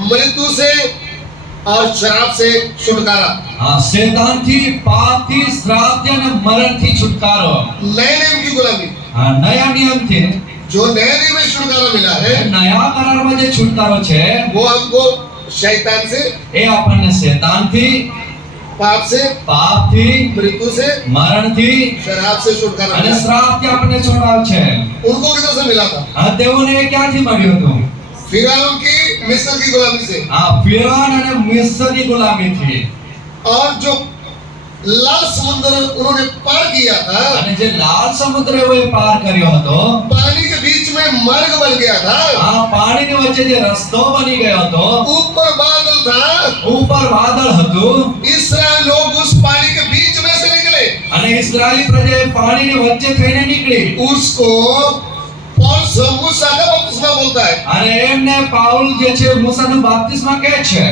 मृत्यु से और शराब से छुटकारा। આ શૈતાનથી પાપથી શ્રાપથી અને મરણથી છુટકારો नए नियम की गुलामी, આ નયા નિયમથી जो नए नियम में छुटकारा मिला है, નયા કરારમાં જે છુટકારો છે वो हमको शैतान से, એ આપણને શૈતાનથી पाप से, પાપથી मृत्यु से, મરણથી शराब से छुटकारा અને मिला। શ્રાપથી આપણને છોડાવ છે उनको किधर से मिला था? આ તેઓને એ ક્યાંથી મળ્યું હતું फिरौन की मिस्र की गुलामी से। આ ફિરૌન અને મિસ્રની ગુલામીથી और जो लाल समुद्र उन्होंने पार किया था, અને જે લાલ સમુદ્ર એવો એ પાર કર્યો હતો पानी के बीच में मार्ग बन गया था, આ પાણીની વચ્ચે જે રસ્તો બની ગયો હતો ऊपर बादल था, ઉપર વાદળ હતું इस्राएल लोग उस पानी के बीच में से निकले। અને ઇસ્રાયેલી પ્રજા એ પાણીની વચ્ચે થઈને નીકળી उसको पौलुस मूसा का बपतिस्मा बोलता है। અને એમને પાઉલ જે છે મૂસાનું બાપ્તિસ્મા કહે છે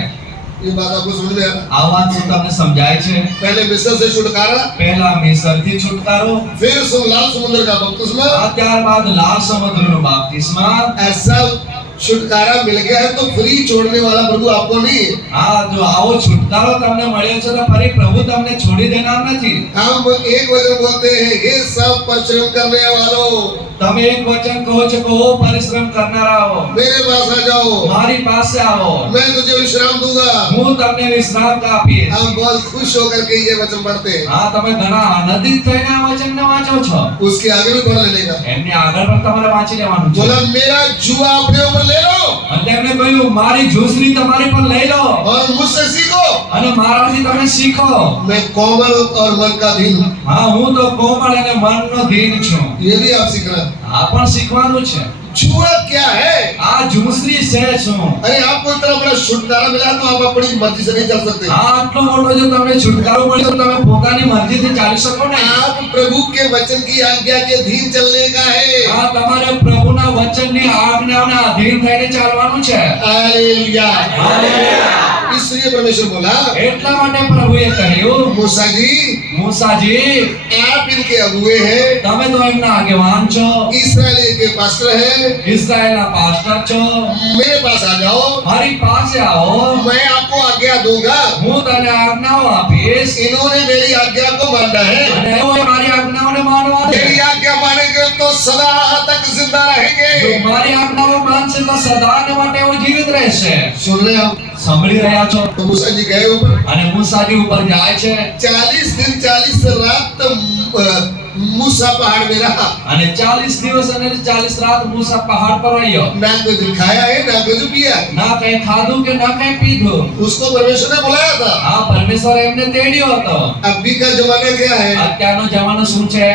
ये बात आपको समझ में आ रहा है? આ વાત શું તમને સમજાય છે पहले मिस्र से छुटकारा, પહેલા મિસરથી છુટકારો फिर लाल समुद्र का बपतिस्मा। આ ત્યારબાદ લાલ સમુદ્રનો બાપ્તિસ્મા ऐसा छुटकारा मिल गया है तो फ्री छोड़ने वाला प्रभु आपको नहीं है। આ જો આવો છુટકારો તમને મળ્યો છે તો ફરી પ્રભુ તમને છોડી દેનાર નથી हम एक वचन बोलते हैं, हे सब परिश्रम करने वालों, તમે એક વચન કહો છો કે ઓ પરિશ્રમ કરનારાઓ मेरे पास आ जाओ, મારી પાસે આવો मैं तुझे विश्राम दूंगा। હું તમને વિશ્રામ આપીશ हम बहुत खुश होकर के ये वचन पढ़ते हैं। હા તમે ઘણા આનંદિત થઈને આ વચનને વાંચો છો उसके आगे भी पढ़ लेने का। એમને આગળ પણ તમારે વાંચી લેવાનું છે बोला मेरा जुआ अपने ऊपर ले लो અને તેમણે કહ્યું મારી ઝૂંસરી તમારી પર લઈ લો और मुझसे सीखो, અને મારાથી તમે શીખો मैं कोमल और मन का धीन हूँ। હા હું તો કોમળ અને મનનો ધીન છું ये भी आप सीखना। આ પણ શીખવાનું છે जुआ क्या है? આ ઝૂંસરી છે શું अरे आपको इतना बड़ा छुटकारा मिला तो आप अपनी मर्जी से नहीं चल सकते। આ આટલો મોટો જો તમને છુટકારો મળ્યો તો તમે પોતાની મરજીથી ચાલી શકો ને आप प्रभु के वचन की आज्ञा के अधीन चलने का है। આ તમારે પ્રભુના વચનની આજ્ઞાઓને અધીન થઈને ચાલવાનું છે हालेलुया। હાલેલુયા इसलिए परमेश्वर बोला, એટલા માટે પ્રભુએ કહ્યું मूसा जी મૂસાજી आप इनके अगुए हैं, તમે તો એમના આગેવાન છો इस्राएल के पास्टर हैं, ઇઝરાયલના પાસ્ટર છો मेरे पास आ जाओ, મારી પાસે આવો मैं आपको आज्ञा दूंगा। હું તને આજ્ઞાઓ આપીશ इन्होंने मेरी आज्ञा को माना है, અને એઓએ મારી આજ્ઞાઓને માનવા છે मेरी आज्ञा मानेंगे तो सदा तक जिंदा જો रहेंगे। મારી આજ્ઞાઓ માનશે તો સદાને માટે એઓ જીવિત રહેશે सुन रहे हैं आप? સાંભળી રહ્યા છો तो मूसा जी गए ऊपर, અને મૂસાજી ઉપર જાય છે 40 दिन 40 रात मूसा पहाड़ में रहा, અને 40 દિવસ અને 40 રાત મૂસા પહાડ પર રહ્યો ना कुछ खाया है ना कुछ पिया है। ના કઈ ખાધું કે ના કઈ પીધું उसको परमेश्वर ने बुलाया था। આ પરમેશ્વર એમને તેડ્યો હતો अभी का जमाना क्या है? અત્યારનો જમાનો શું છે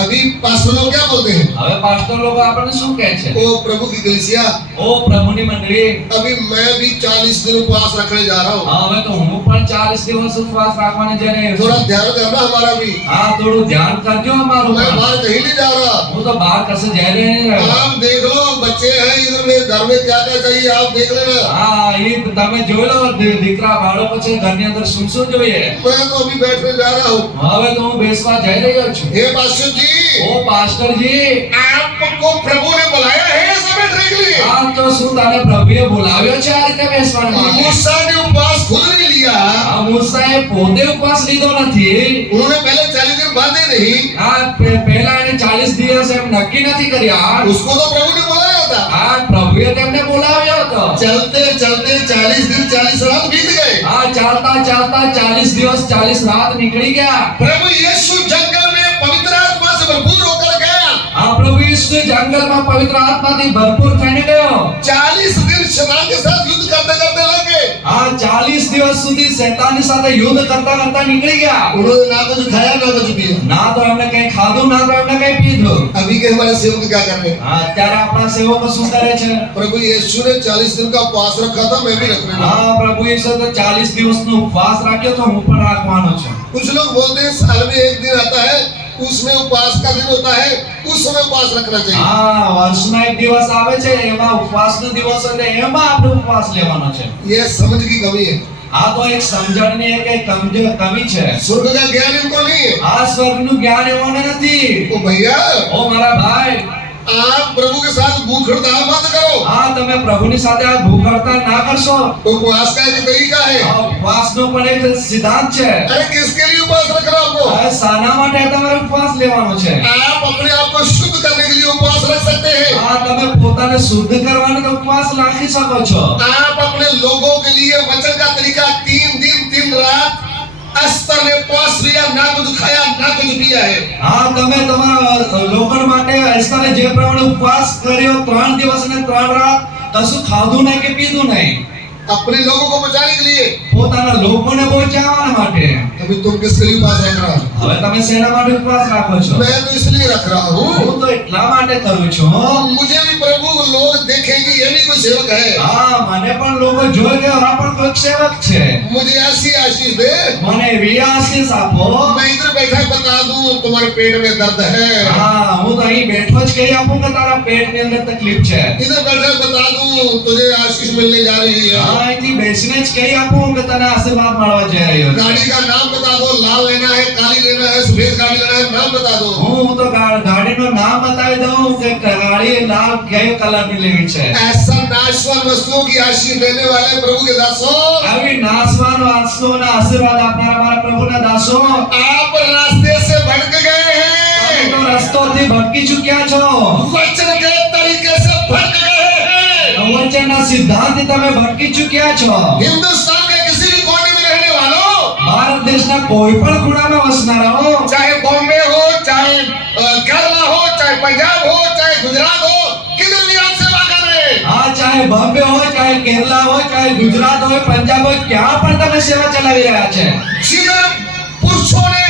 अभी पास्टर लोग क्या बोलते हैं? હવે પાસ્ટર લોકો આપણને શું કહે છે ओ प्रभु की कलीसिया, ઓ પ્રભુની મંડળી अभी मैं भी 40 दिन उपवास रखने जा रहा हूँ, હા હવે તો હું પણ 40 દિવસ ઉપવાસ રાખવાને જઈ રહ્યો थोड़ा છું ध्यान करना हमारा भी। હા થોડું ધ્યાન કરજો અમારું मैं પણ. बाहर कहीं नहीं जा रहा। હું તો બહાર કશે જઈ રહ્યો आप देख लो, बच्चे हैं इधर में, घर में क्या क्या चाहिए आप देख लेना। હા એ તમે જોઈ લો દીકરા બાળકો છે ઘરની અંદર શું શું જોઈએ मैं तो अभी बैठने जा रहा हूँ। હવે તો હું બેસવા જઈ રહ્યો છું हे पास्टर जी, ઓ પાસ્ટરજી आपको प्रभु ने बुलाया है ऐसा बैठने के लिए। આ તો શું તને પ્રભુએ બોલાવ્યો છે આ રીતે બેસવા માટે मूसा ने उपवास खुद नहीं लिया, આ મૂસાએ પોતે ઉપવાસ લીધો નથી उन्होंने पहले 40 दिन बांधे नहीं, આ પહેલા એને 40 દિવસ એમ નક્કી નથી કર્યા उसको तो प्रभु ने बुलाया था। આ પ્રભુએ તેમને બોલાવ્યો હતો चलते चलते 40 दिन 40 रात बीत गए। આ ચાલતા ચાલતા 40 દિવસ 40 રાત નીકળી ગયા प्रभु यीशु जंगल में पवित्र आत्मा से भरपूर होकर गया। આ પ્રભુ ઈસુ જંગલમાં પવિત્ર આત્માથી ભરપૂર થઈને ગયો 40 दिन शैतान के साथ युद्ध करते करते लग गए। આ 40 દિવસ સુધી શૈતાનની સાથે યુદ્ધ કરતા કરતા નીકળી ગયા. उन्होंने ना कुछ खाया ना कुछ पिया. ના તો એમને કઈ ખાધું ના તો એમને કઈ પીધું. अभी के हमारे सेवक क्या कर रहे हैं? અત્યારે આપણા સેવકો શું કરે છે? प्रभु यीशु ने 40 दिन का उपवास रखा था, मैं भी रखने वाला. હા, પ્રભુ ઈસુએ તો 40 દિવસનો ઉપવાસ રાખ્યો તો હું પણ રાખવાનો છું. कुछ लोग बोलते हैं साल में एक दिन आता है, उसमें उपवास का दिन होता है, उस समय उपवास रखना चाहिए. હા, વર્ષમાં એક દિવસ આવે છે, એમાં ઉપવાસનો દિવસ હોય એટલે એમાં આપણે ઉપવાસ લેવાનો છે. ये समझ की कमी है. આ તો એક સમજણની એક કમી છે. स्वर्ग का ज्ञान इनको नहीं है. આ સ્વર્ગનું જ્ઞાન એવોને નથી. तो भैया, ઓ મારા ભાઈ, आप प्रभु के साथ भूख हड़ताल मत करो. હા, તમે પ્રભુની સાથે આ ભૂખ હડતાલ ના કરશો. तो उपवास का एक तरीका है. આ ઉપવાસનો પણ એક સિદ્ધાંત છે. अरे किसके लिए उपवास रख रहा आपको? આ શાના માટે તમારે ઉપવાસ લેવાનો છે? आप अपने आप को शुद्ध करने के लिए उपवास रख सकते हैं. હા, તમે પોતાને શુદ્ધ કરવાનો તો ઉપવાસ રાખી શકો છો. आप अपने लोगों के लिए वचन का तरीका 3 दिन 3 रात अस्तर ने उपवास लिया, ना कुछ खाया ना कुछ पिया है. હા, તમે તમારા લોકો માટે અત્યારે જે પ્રમાણે ઉપવાસ કર્યો 3 દિવસ અને 3 રાત કશું ખાધું નહીં કે પીધું નહીં. अपने लोगों को बचाने के लिए. પોતાના લોકોને બચાવવા માટે. अभी तुम किसके लिए उपवास रख रहा हो? હવે તમે શેના માટે ઉપવાસ રાખો છો? मैं तो इसलिए रख रहा हूँ, હું તો એટલા માટે કરું છું. मुझे भी प्रभु लोग देखेंगे ये भी कोई सेवक है. હા, મને પણ લોકો જોઈ કે આ પણ કોઈક સેવક છે. मुझे ऐसी आशीष दे, મને એવી આશીષ આપો. मैं इधर बैठा बता दूं तुम्हारे पेट में दर्द है. હા, હું તો અહીં બેઠો જ કહી આપું કે તારા પેટની અંદર તકલીફ છે. इधर बैठा बता दूं तुझे आशीष मिलने जा रही है. હા, અહીંથી બેસીને જ કહી આપું કે તને આશીર્વાદ મળવા જઈ રહ્યો છે. गाड़ी का नाम बता दो, लाल लेना है, काली लेना है, सफेद गाड़ी लेना है, नाम बता दो. હું તો ગાડીનું નામ બતાવી દઉં કે ગાડી લાલ કયો કલરની લેવી છે. ऐसा नाशवान वस्तुओं की आशीष देने वाले प्रभु के दासों, આવી નાશવાન વસ્તુઓના આશીર્વાદ આપનારા મારા પ્રભુના દાસો, आप रास्ते से भटक गए તમે हैं. તો રસ્તોથી ભટકી ચૂક્યા છો. वचन के तरीके से भटक गए हैं. વચનના સિદ્ધાંતથી તમે ભટકી ચૂક્યા છો. हिंदुस्तान के किसी भी कोने में रहने वालों, ભારત દેશના કોઈ પણ ખૂણામાં વસનારાઓ, चाहे बॉम्बे हो, चाहे केरला हो, चाहे पंजाब हो, चाहे गुजरात हो, किधर भी आप सेवा कर रहे हैं. હા, ચાહે બોમ્બે હોય, ચાહે કેરલા હોય, ચાહે ગુજરાત હોય, પંજાબ હોય, ક્યાં પણ તમે સેવા ચલાવી રહ્યા છે. जिधर पुरुषों ने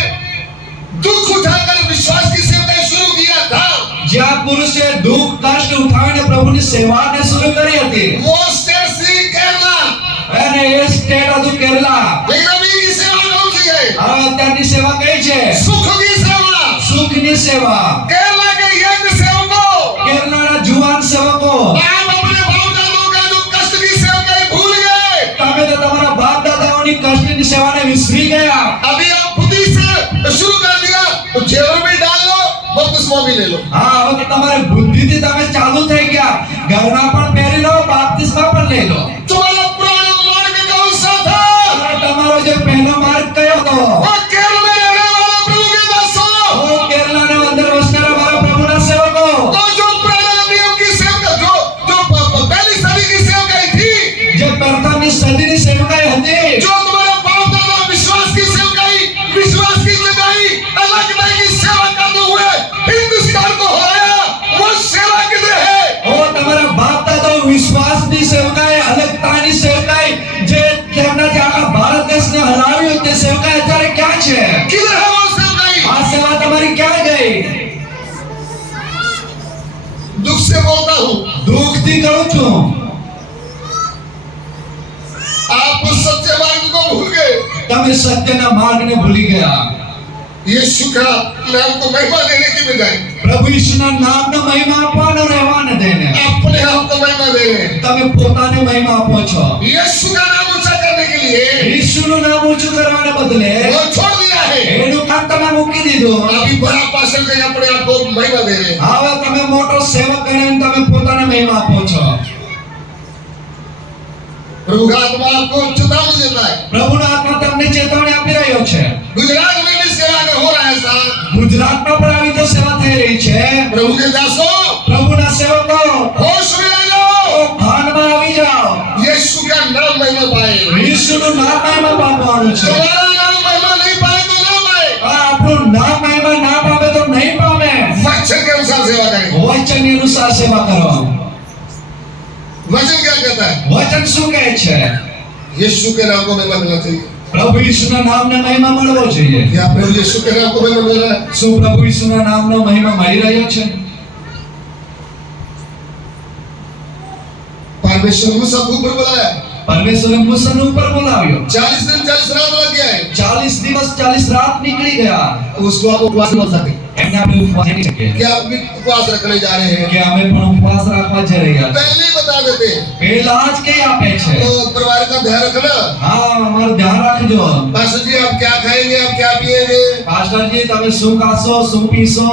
दुख उठाकर विश्वास की सेवा शुरू किया था, જ્યાં પુરુષે દુઃખ કષ્ટ ઉઠાવીને પ્રભુની સેવાને શરૂ કરી હતી, वो स्टेट श्री केरला. અને એ સ્ટેટ હતું કેરલા. लेकिन अभी की सेवा कौन सी है? હવે અત્યારની સેવા કઈ છે? सुख की सेवा. સુખની સેવા. केरला के यज्ञ सेवकों, કેરલાના જુવાન સેવકો, आप अपने बाप दादों का जो कष्ट की सेवा भूल गए. તમે તો તમારા બાપ દાદાઓની કષ્ટની સેવાને વિસરી ગયા. अभी आप बुद्धि से शुरू कर दिया, तो जेवर में डाल लो, बपतिस्मा भी ले लो. હા, હવે તો તમારે બુદ્ધિથી તમે ચાલુ થઈ ગયા. ગરણા પણ પહેરી લો, બાપ્તિસ્મા પણ લઈ લો. तुम्हारा पुराना मार्ग कौन सा था? હવે તમારો જે પહેલો માર્ગ કયો હતો? वो केरल में रहने वाला प्रभु के दासों, ઓ કેરલાના અંદર વસનારા મારા પ્રભુના સેવકો, वो जो पुराना नियम की सेवा, जो पहली सदी की सेवा थी, જે પ્રથમની સદીની સેવકાઈ હતી, जो तुम्हारा बाप दादा विश्वास की सेवा, विश्वास की जगाई, अलग की सेवा करते हुए हिंदुस्तान को हराया, वो सेवा किधर है? ઓ તમારા બાપ દાદાઓ વિશ્વાસની સેવકાઈ, અલગતાની સેવકાઈ, જે તેમનાથી આખા ભારત દેશને હરાવ્યું, તે સેવકાઈ અત્યારે ક્યાં છે? किधर है वो सेवा? આ સેવા તમારી ક્યાં ગઈ? दुख से बोलता हूँ, દુઃખથી કહું છું. आप उस सच्चे मार्ग को भूल गए. તમે સત્યના માર્ગને ભૂલી ગયા. यीशु का नाम को महिमा देने की बजाय પ્રભુ ઈસુના નામનો મહિમા આપવાનો રહેવાને દઈને अपने आप को महिमा दे रहे हैं. તમે પોતાને મહિમા આપો છો. यीशु का नाम ऊंचा करने के लिए ઈસુનું નામ ઊંચું કરવાને બદલે वो छोड़ दिया है. એનું કામ તમે મૂકી દીધું. अभी बड़ा पास्टर के अपने आप को महिमा दे रहे हैं. હવે તમે મોટો સેવક કરીને તમે પોતાને મહિમા આપો છો. प्रभु का आत्मा आपको चेतावनी देता है. પ્રભુનો આત્મા તમને ચેતવણી આપી રહ્યો છે. गुजरात में भी सेवा अगर हो रहा है साहब, ગુજરાતમાં પણ આવી તો સેવા થઈ રહી છે. प्रभु के दासों, પ્રભુના સેવકો, होश में आ जाओ. ભાનમાં આવી જાઓ. यीशु का नाम महिमा पाए. ઈસુનું નામ મહિમા પામવાનું છે. तुम्हारा नाम महिमा नहीं पाए तो ना पाए. આ આપણું નામ મહિમા ના પામે તો નહીં પામે. वचन के अनुसार सेवा करें. વચનની અનુસાર સેવા કરો. वचन क्या कहता है? વચન શું કહે છે? यीशु के नाम को महिमा मिलना चाहिए। પ્રભુ ઈસુના નામને મહિમા મળવો જોઈએ। क्या प्रभु यीशु के नाम को महिमा मिल रहा है? શું પ્રભુ ઈસુના નામનો મહિમા મળી રહ્યો છે? परमेश्वर मूसा को ऊपर बुलाया, પરમેશ્વરે મૂસાને ઉપર બોલાવ્યો। 40 दिन 40 रात लग गया है। 40 દિવસ 40 રાત નીકળી ગયા। उसको आप उपवास बोल सकते हैं। એમને આપણે ઉપવાસ કરી શકીએ क्या आप भी उपवास रखने जा रहे हैं? કે અમે પણ ઉપવાસ રાખવા જઈ રહ્યા છીએ। पहले ही बता देते हैं। પહેલા જ કઈ આપે છે। तो परिवार का ध्यान रखना। હા, અમારું ध्यान રાખજો। पास्टर जी आप क्या खाएंगे, आप क्या पिएंगे? પાસ્ટરજી તમે શું ખાશો, શું પીશો?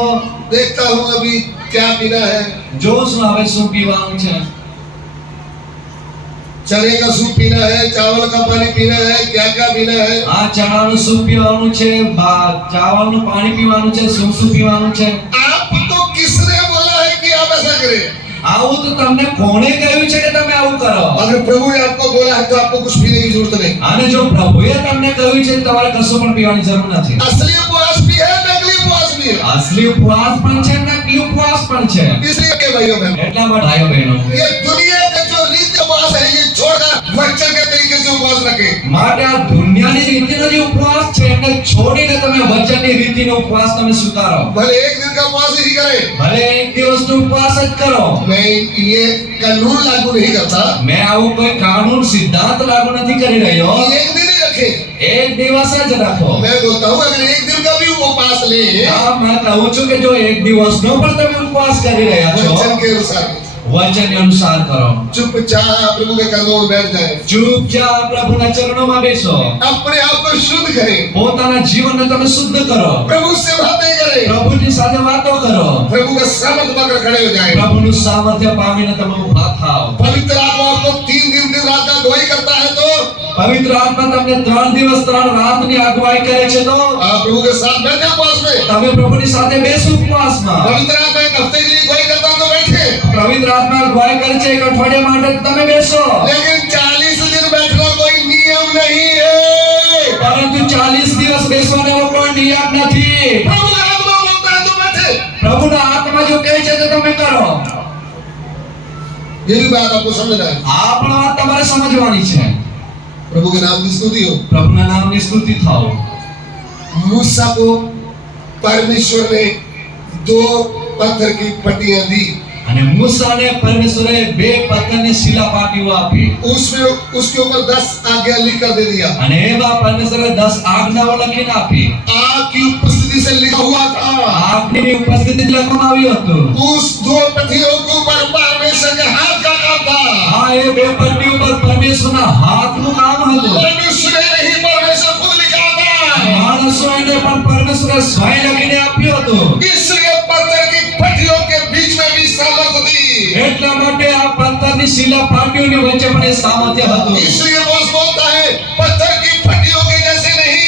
देखता हूँ अभी क्या पीना है। જોશું હવે શું પીવાનું છે। चने का सूप पीना है, चावल का पानी पीना है, क्या क्या पीना है। આ ચણાનું સૂપ પીવાનું છે, ચાવલનું પાણી પીવાનું છે, શું પીવાનું છે। आपको किसने बोला है कि आप ऐसा करें? આવું તો તમને કોણે કહ્યું છે કે તમે આવું કરો? अगर प्रभु ने आपको बोला है तो आपको कुछ पीने की जरूरत नहीं। અને જો પ્રભુએ તમને કહ્યું છે તો તમારે કશું પણ પીવાની જરૂર નથી। असली उपवास भी है, नकली उपवास भी है। असली उपवास પણ છે, નકલી ઉપવાસ પણ છે। इसलिए के भाइयों बहनों, એટલા માટે ભાઈઓ બહેનો, ये दुनिया का जो रीति उपवास है ये छोड़कर वचन के तरीके से उपवास रखें। માટે આ દુનિયાની રીતિનો જે ઉપવાસ છે એને છોડીને તમે વચનની રીતિનો ઉપવાસ તમે સ્વીકારો। भले एक दिन का उपवास ही करें, ભલે એક દિવસનો ઉપવાસ જ કરો। मैं ये कानून लागू नहीं करता। मैं આવું કોઈ કાનૂન સિદ્ધાંત લાગુ નથી કરી રહ્યો। एक दिन ही रखें। એક દિવસ જ રાખો। मैं बोलता हूँ अगर एक दिन का भी उपवास ले હા, मैं કહું છું કે જો એક દિવસનો પણ તમે ઉપવાસ કરી રહ્યા છો, वचन के अनुसार વચન અનુસાર કરો। चुपचाप प्रभु के कदमों में बैठ जाए, ચૂપચાપ પ્રભુના ચરણોમાં બેસો। अपने आप को शुद्ध करें, પોતાના જીવનને તમે શુદ્ધ કરો। प्रभु से बातें करें, પ્રભુની સાથે વાતો કરો। प्रभु का सामर्थ्य पकड़ खड़े हो जाए। પ્રભુનું સામર્થ્ય પામીને તમે ઊભા થાઓ। पवित्र आत्मा आपको 3 दिन दिन रात का अगुवाई करता है तो પવિત્ર આત્મા તમને 3 દિવસ 3 રાતની અગુવાઈ કરે છે તો आप प्रभु के साथ बैठे उपवास में। તમે પ્રભુની સાથે બેસો ઉપવાસમાં। पवित्र आत्मा एक हफ्ते के लिए अगुवाई करता है तो बैठे, પવિત્ર આત્મા અગુવાઈ કરે છે એક અઠવાડિયા માટે તો તમે બેસો। लेकिन 40 दिन बैठना कोई नियम नहीं है। પરંતુ 40 દિવસ બેસવાનો એવો કોઈ નિયમ નથી। प्रभु का आत्मा बोलता है तो बैठे। પ્રભુના આત્મા જો કહે છે તો તમે કરો। ये भी बात आपको समझना है। આ પણ વાત તમારે સમજવાની છે। प्रभु के नाम की स्तुति हो। પ્રભુના નામની સ્તુતિ થાઓ। मूसा को परमेश्वर ने 2 पत्थर की पट्टियां दी, અને મૂસાને પરમેશ્વરે 2 પથ્થરની શિલાપાટીઓ આપી। उसमें उसके ऊपर 10 आज्ञा लिख कर दे दिया। અને એવા પરમેશ્વરે 10 આજ્ઞાઓ લખીને આપી। आग की उपस्थिति से लिखा हुआ था। આગની ઉપસ્થિતિ લખવામાં આવ્યું હતું। उस 2 पत्थरों के ऊपर परमेश्वर के हाथ का काम था। હા, એ 2 પટ્ટી ઉપર પરમેશ્વરના હાથનું કામ હતું। मनुष्य ने नहीं, परमेश्वर खुद लिखा था। માણસોએ પણ પરમેશ્વરે સ્વયં લખીને આપ્યું હતું। इसलिए पत्थर की पट्टियों के बीच में भी सामर्थ्य थी। એટલા માટે આ પથ્થરની શિલાપાટીઓની વચ્ચે પણ એ સામર્થ્ય હતું। इसलिए पौलुस बोलता है पत्थर की पट्टियों के जैसे नहीं।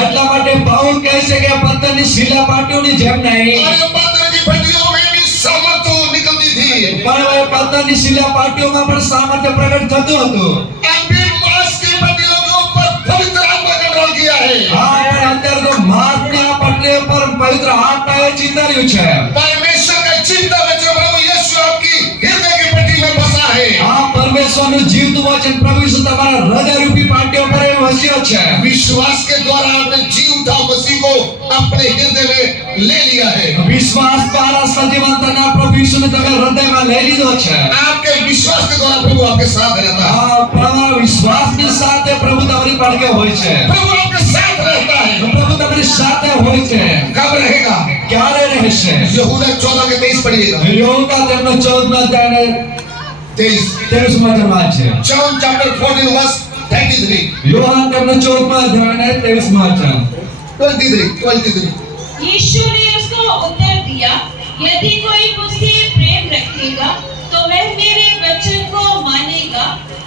એટલા માટે પાઉલ કહે છે કે પથ્થરની શિલાપાટીઓની જેમ નહીં, अरे पत्थर की पट्टियों में भी सामर्थ्य निकलती थी। પણ એ પથ્થરની શિલાપાટીઓમાં પણ સામર્થ્ય પ્રગટ થતું હતું। अभी मांस की पट्टियों के ऊपर पवित्र आत्मा का कंट्रोल किया है। હા, પણ અત્યારે તો માંસની આ પટ્ટી પર પવિત્ર આત્માએ ચિંતાર્યું છે। परमेश्वर का चिंता वचन प्रभु यीशु आपकी हृदय की पट्टी में बसा है। આ પરમેશ્વરનું જીવતું વચન પ્રભુ ઈસુ તમારા હૃદયરૂપી પાટીઓ પર એ વસ્યો છે। विश्वास के द्वारा आपने जी उठा मसीह को अपने हृदय में ले लिया है। વિશ્વાસ દ્વારા સજીવંતના પ્રભુ ઈસુને તમે હૃદયમાં લઈ લીધો છે। आपके विश्वास के द्वारा प्रभु आपके साथ रहता है। આ તમારા વિશ્વાસની સાથે પ્રભુ તમારી પડકે હોય છે। प्रभु आपके साथ रहता है। પ્રભુ તમારી સાથે હોય છે। कब रहेगा? ક્યારે રહેશે? यहूदा 14 के 23 पढ़िएगा। યોગા તેમનો 14મા અધ્યાયને 23મા વચનમાં છે। John chapter 14 verse 33 યોહાન તેમનો 14મા અધ્યાયને 23મા વચન। 23 यीशु ने उसको उत्तर दिया, यदि कोई मुझसे प्रेम रखेगा तो वह मेरे वचन को मानेगा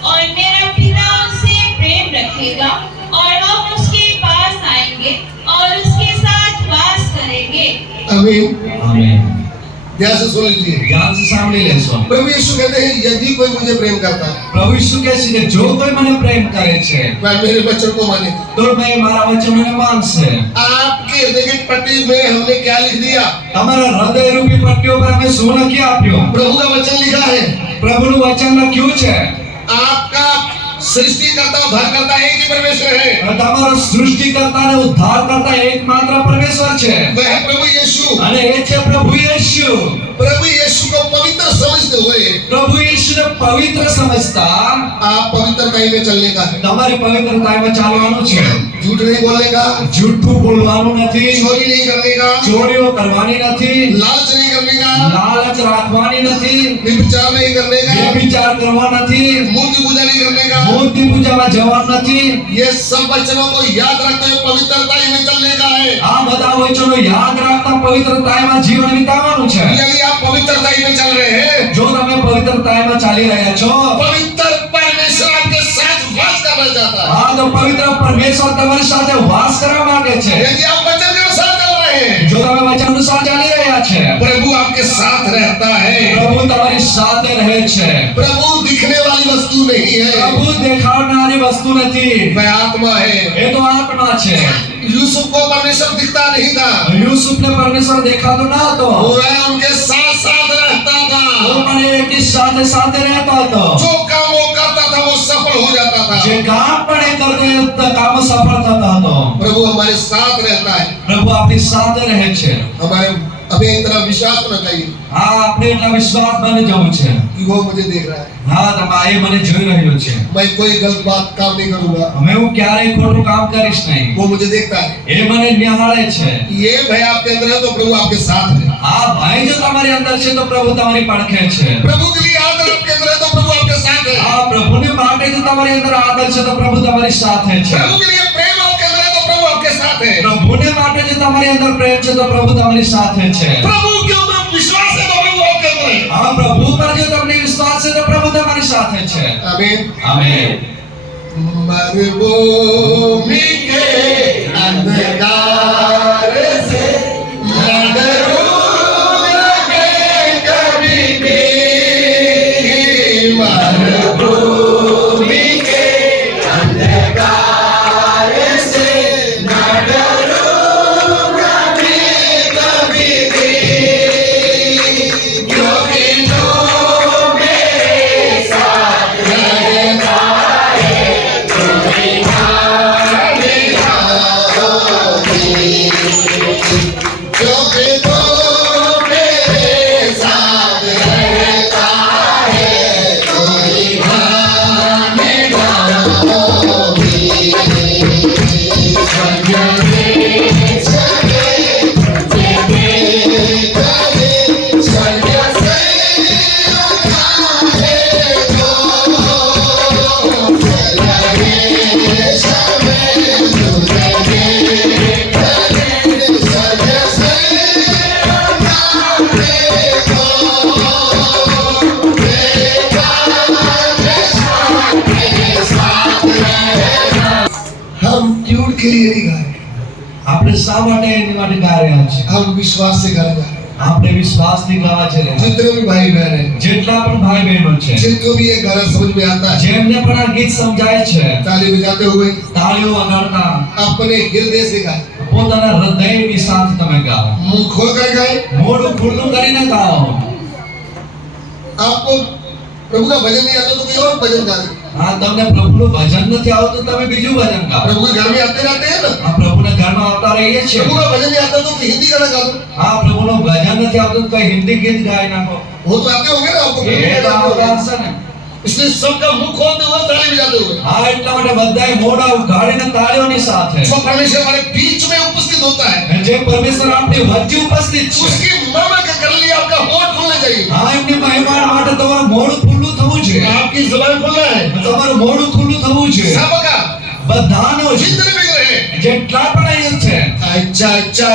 और मेरा पिता उससे प्रेम रखेगा और हम उसके पास आएंगे और उसके साथ वास करेंगे। आमीन। આમેન। ध्यान से सुन लीजिए। ધ્યાન से સાંભળી લેશો। प्रभु यीशु कहते हैं यदि कोई मुझे प्रेम करता है પ્રભુ ઈસુ કહે છે કે જો કોઈ મને પ્રેમ કરે છે वह मेरे वचन को माने। તો મેં મારા વચનોને માનશે। आपके हृदय की पट्टी में हमने क्या लिख दिया? તમારા હૃદયરૂપી પટ્ટીઓ પર અમે શું લખી આપ્યું? प्रभु का वचन लिखा है। પ્રભુનું વચન લખ્યું છે। आपका सृष्टिकर्ता उद्धारकर्ता एक ही परमेश्वर है, તમારો સૃષ્ટિકર્તા અને ઉદ્ધારકર્તા એકમાત્ર પરમેશ્વર છે वह है प्रभु यीशु। અને એ છે પ્રભુ યીશુ। प्रभु यीशु को पवित्र समझते हुए પ્રભુ યીશુને પવિત્ર સમજતા आप पवित्रता में चलने का है, તમારી પવિત્રતામાં ચાલવાનું છે। झूठ नहीं बोलने का, જૂઠું બોલવાનું નથી, चोरी नहीं करने का, ચોરીઓ કરવાની નથી, लालच नहीं करने का, લાલચ રાખવાની નથી, विचार नहीं करने का, વ્યભિચાર કરવા નથી, मूर्ति पूजा नहीं करने का। મૂર્તિ પૂજામાં જવાનું નથી। ये सब वचनों को याद रखते हुए पवित्रता में चलने का है। આ બધા વચનો યાદ રાખતા પવિત્રતામાં જીવન વિતાવવાનું છે। यदि आप पवित्रता में चल रहे हैं, જો તમે પવિત્રતામાં ચાલી રહ્યા છો, पवित्र परमेश्वर आपके साथ वास करना चाहता है। હા તો પવિત્ર પરમેશ્વર તમારી સાથે વાસ કરવા માંગે છે। यदि आप वचन के अनुसार चल रहे हैं, જો તમે વચન અનુસાર ચાલી રહ્યા છે, प्रभु आपके साथ रहता है। પ્રભુ તમારી સાથે રહે છે। प्रभु दिखने वाली वस्तु नहीं है, પ્રભુ દેખાડનારી વસ્તુ નથી, वह आत्मा है। એ તો આત્મા છે। यूसुफ को परमेश्वर दिखता नहीं था, યુસુફને પરમેશ્વર દેખાતો ન હતો, वह उनके साथ साथ रहता था। તો પણ એ એની સાથે સાથે રહેતો હતો। जो काम वो करता था वो सफल हो जाता था। જે કામ પણ એ કરતો એ કામ સફળ થતો હતો। प्रभु हमारे साथ रहता है। પ્રભુ આપણી સાથે રહે છે। हमारे हमें इतना विश्वास होना चाहिए હા આપણે એટલા વિશ્વાસ બની જવું છે। कि वो मुझे देख रहा है, હા તમે એ મને જોઈ રહ્યો છે। मैं कोई गलत बात काम नहीं करूंगा, હવે હું ક્યારેય ખોટું કામ કરીશ નહીં। वो मुझे देखता है। એ મને નિહાળે છે। ये भय आपके अंदर है तो प्रभु आपके साथ है। આ ભય જો તમારી અંદર છે તો પ્રભુ તમારી પડખે છે। प्रभु के लिए आदर आपके अंदर है तो प्रभु आपके साथ है। આ પ્રભુની માટે જો તમારી અંદર આદર છે તો પ્રભુ તમારી સાથે છે। प्रभु के लिए प्रेम आपके अंदर है तो प्रभु आपके साथ है। પ્રભુને માટે જો તમારી અંદર પ્રેમ છે તો પ્રભુ તમારી સાથે છે। प्रभु के ऊपर विश्वास है तो प्रभु आपके अंदर है। આ પ્રભુ પર જો તમને વિશ્વાસ છે તો પ્રભુ તમારી સાથે છે। आमीन। આમેન। मरुभूमि के अंधकार से न डरूंगा कभी भी। मरुभूमि के अंधकार से न डरूंगा कभी भी, क्योंकि तू मेरे साथ रहता है। क्योंकि तू मेरे साथ रहता है, कोई भाने होगी। स्वर्ग से हम ट्यून के लिए नहीं गा रहे, આપણે શા માટે એની માટે ગાઈ રહ્યા છે? हम विश्वास से गाने जा रहे हैं। આપણે વિશ્વાસથી ગાવા છે। जितने भी भाई बहन हैं, જેટલા પણ ભાઈ બહેનો છે, जिनको भी ये गाना समझ में आता है, જેમને પણ આ ગીત સમજાય છે, ताली बजाते हुए તાળીઓ વગાડતા अपने हृदय से गाए, પોતાના હૃદયની સાથે તમે ગાઓ। मुंह खोल कर गाए। મોઢું ખુલ્લું કરીને ગાઓ। आपको प्रभु का भजन नहीं आता तो कोई और भजन गा दे। હા તમને પ્રભુનું ભજન નથી આવતું તમે બીજું ભજન ગાઓ। प्रभु के घर में आते रहते हैं ना, આ પ્રભુના ઘરમાં આવતા રહીએ છીએ। प्रभु का भजन नहीं आता तो कोई हिंदी गाना गा दो। હા પ્રભુનું ભજન નથી આવતું તો કોઈ હિન્દી ગીત ગાઈ નાખો। वो तो आते होंगे ना आपको, એ તો આવતા હશે ને। इसलिए सबका मुंह खोलते हुए ताली बजाते हुए હા એટલા માટે બધાએ મોઢા ઉઘાડીને તાળીઓની સાથે जो परमेश्वर हमारे बीच में उपस्थित होता है, જે પરમેશ્વર આપણી વચ્ચે ઉપસ્થિત છે, उसकी महिमा के कर लिए आपका होठ खोलना चाहिए, હા એમની મહિમા માટે તમારું મોઢું ખુલ્લું થવું જોઈએ। आपकी जुबान खोलना है। તમારું મોઢું ખુલ્લું થવું જોઈએ। सबका બધાનો જ, जितने भी रहे જેટલા પણ અહીંયા છે अच्छा अच्छा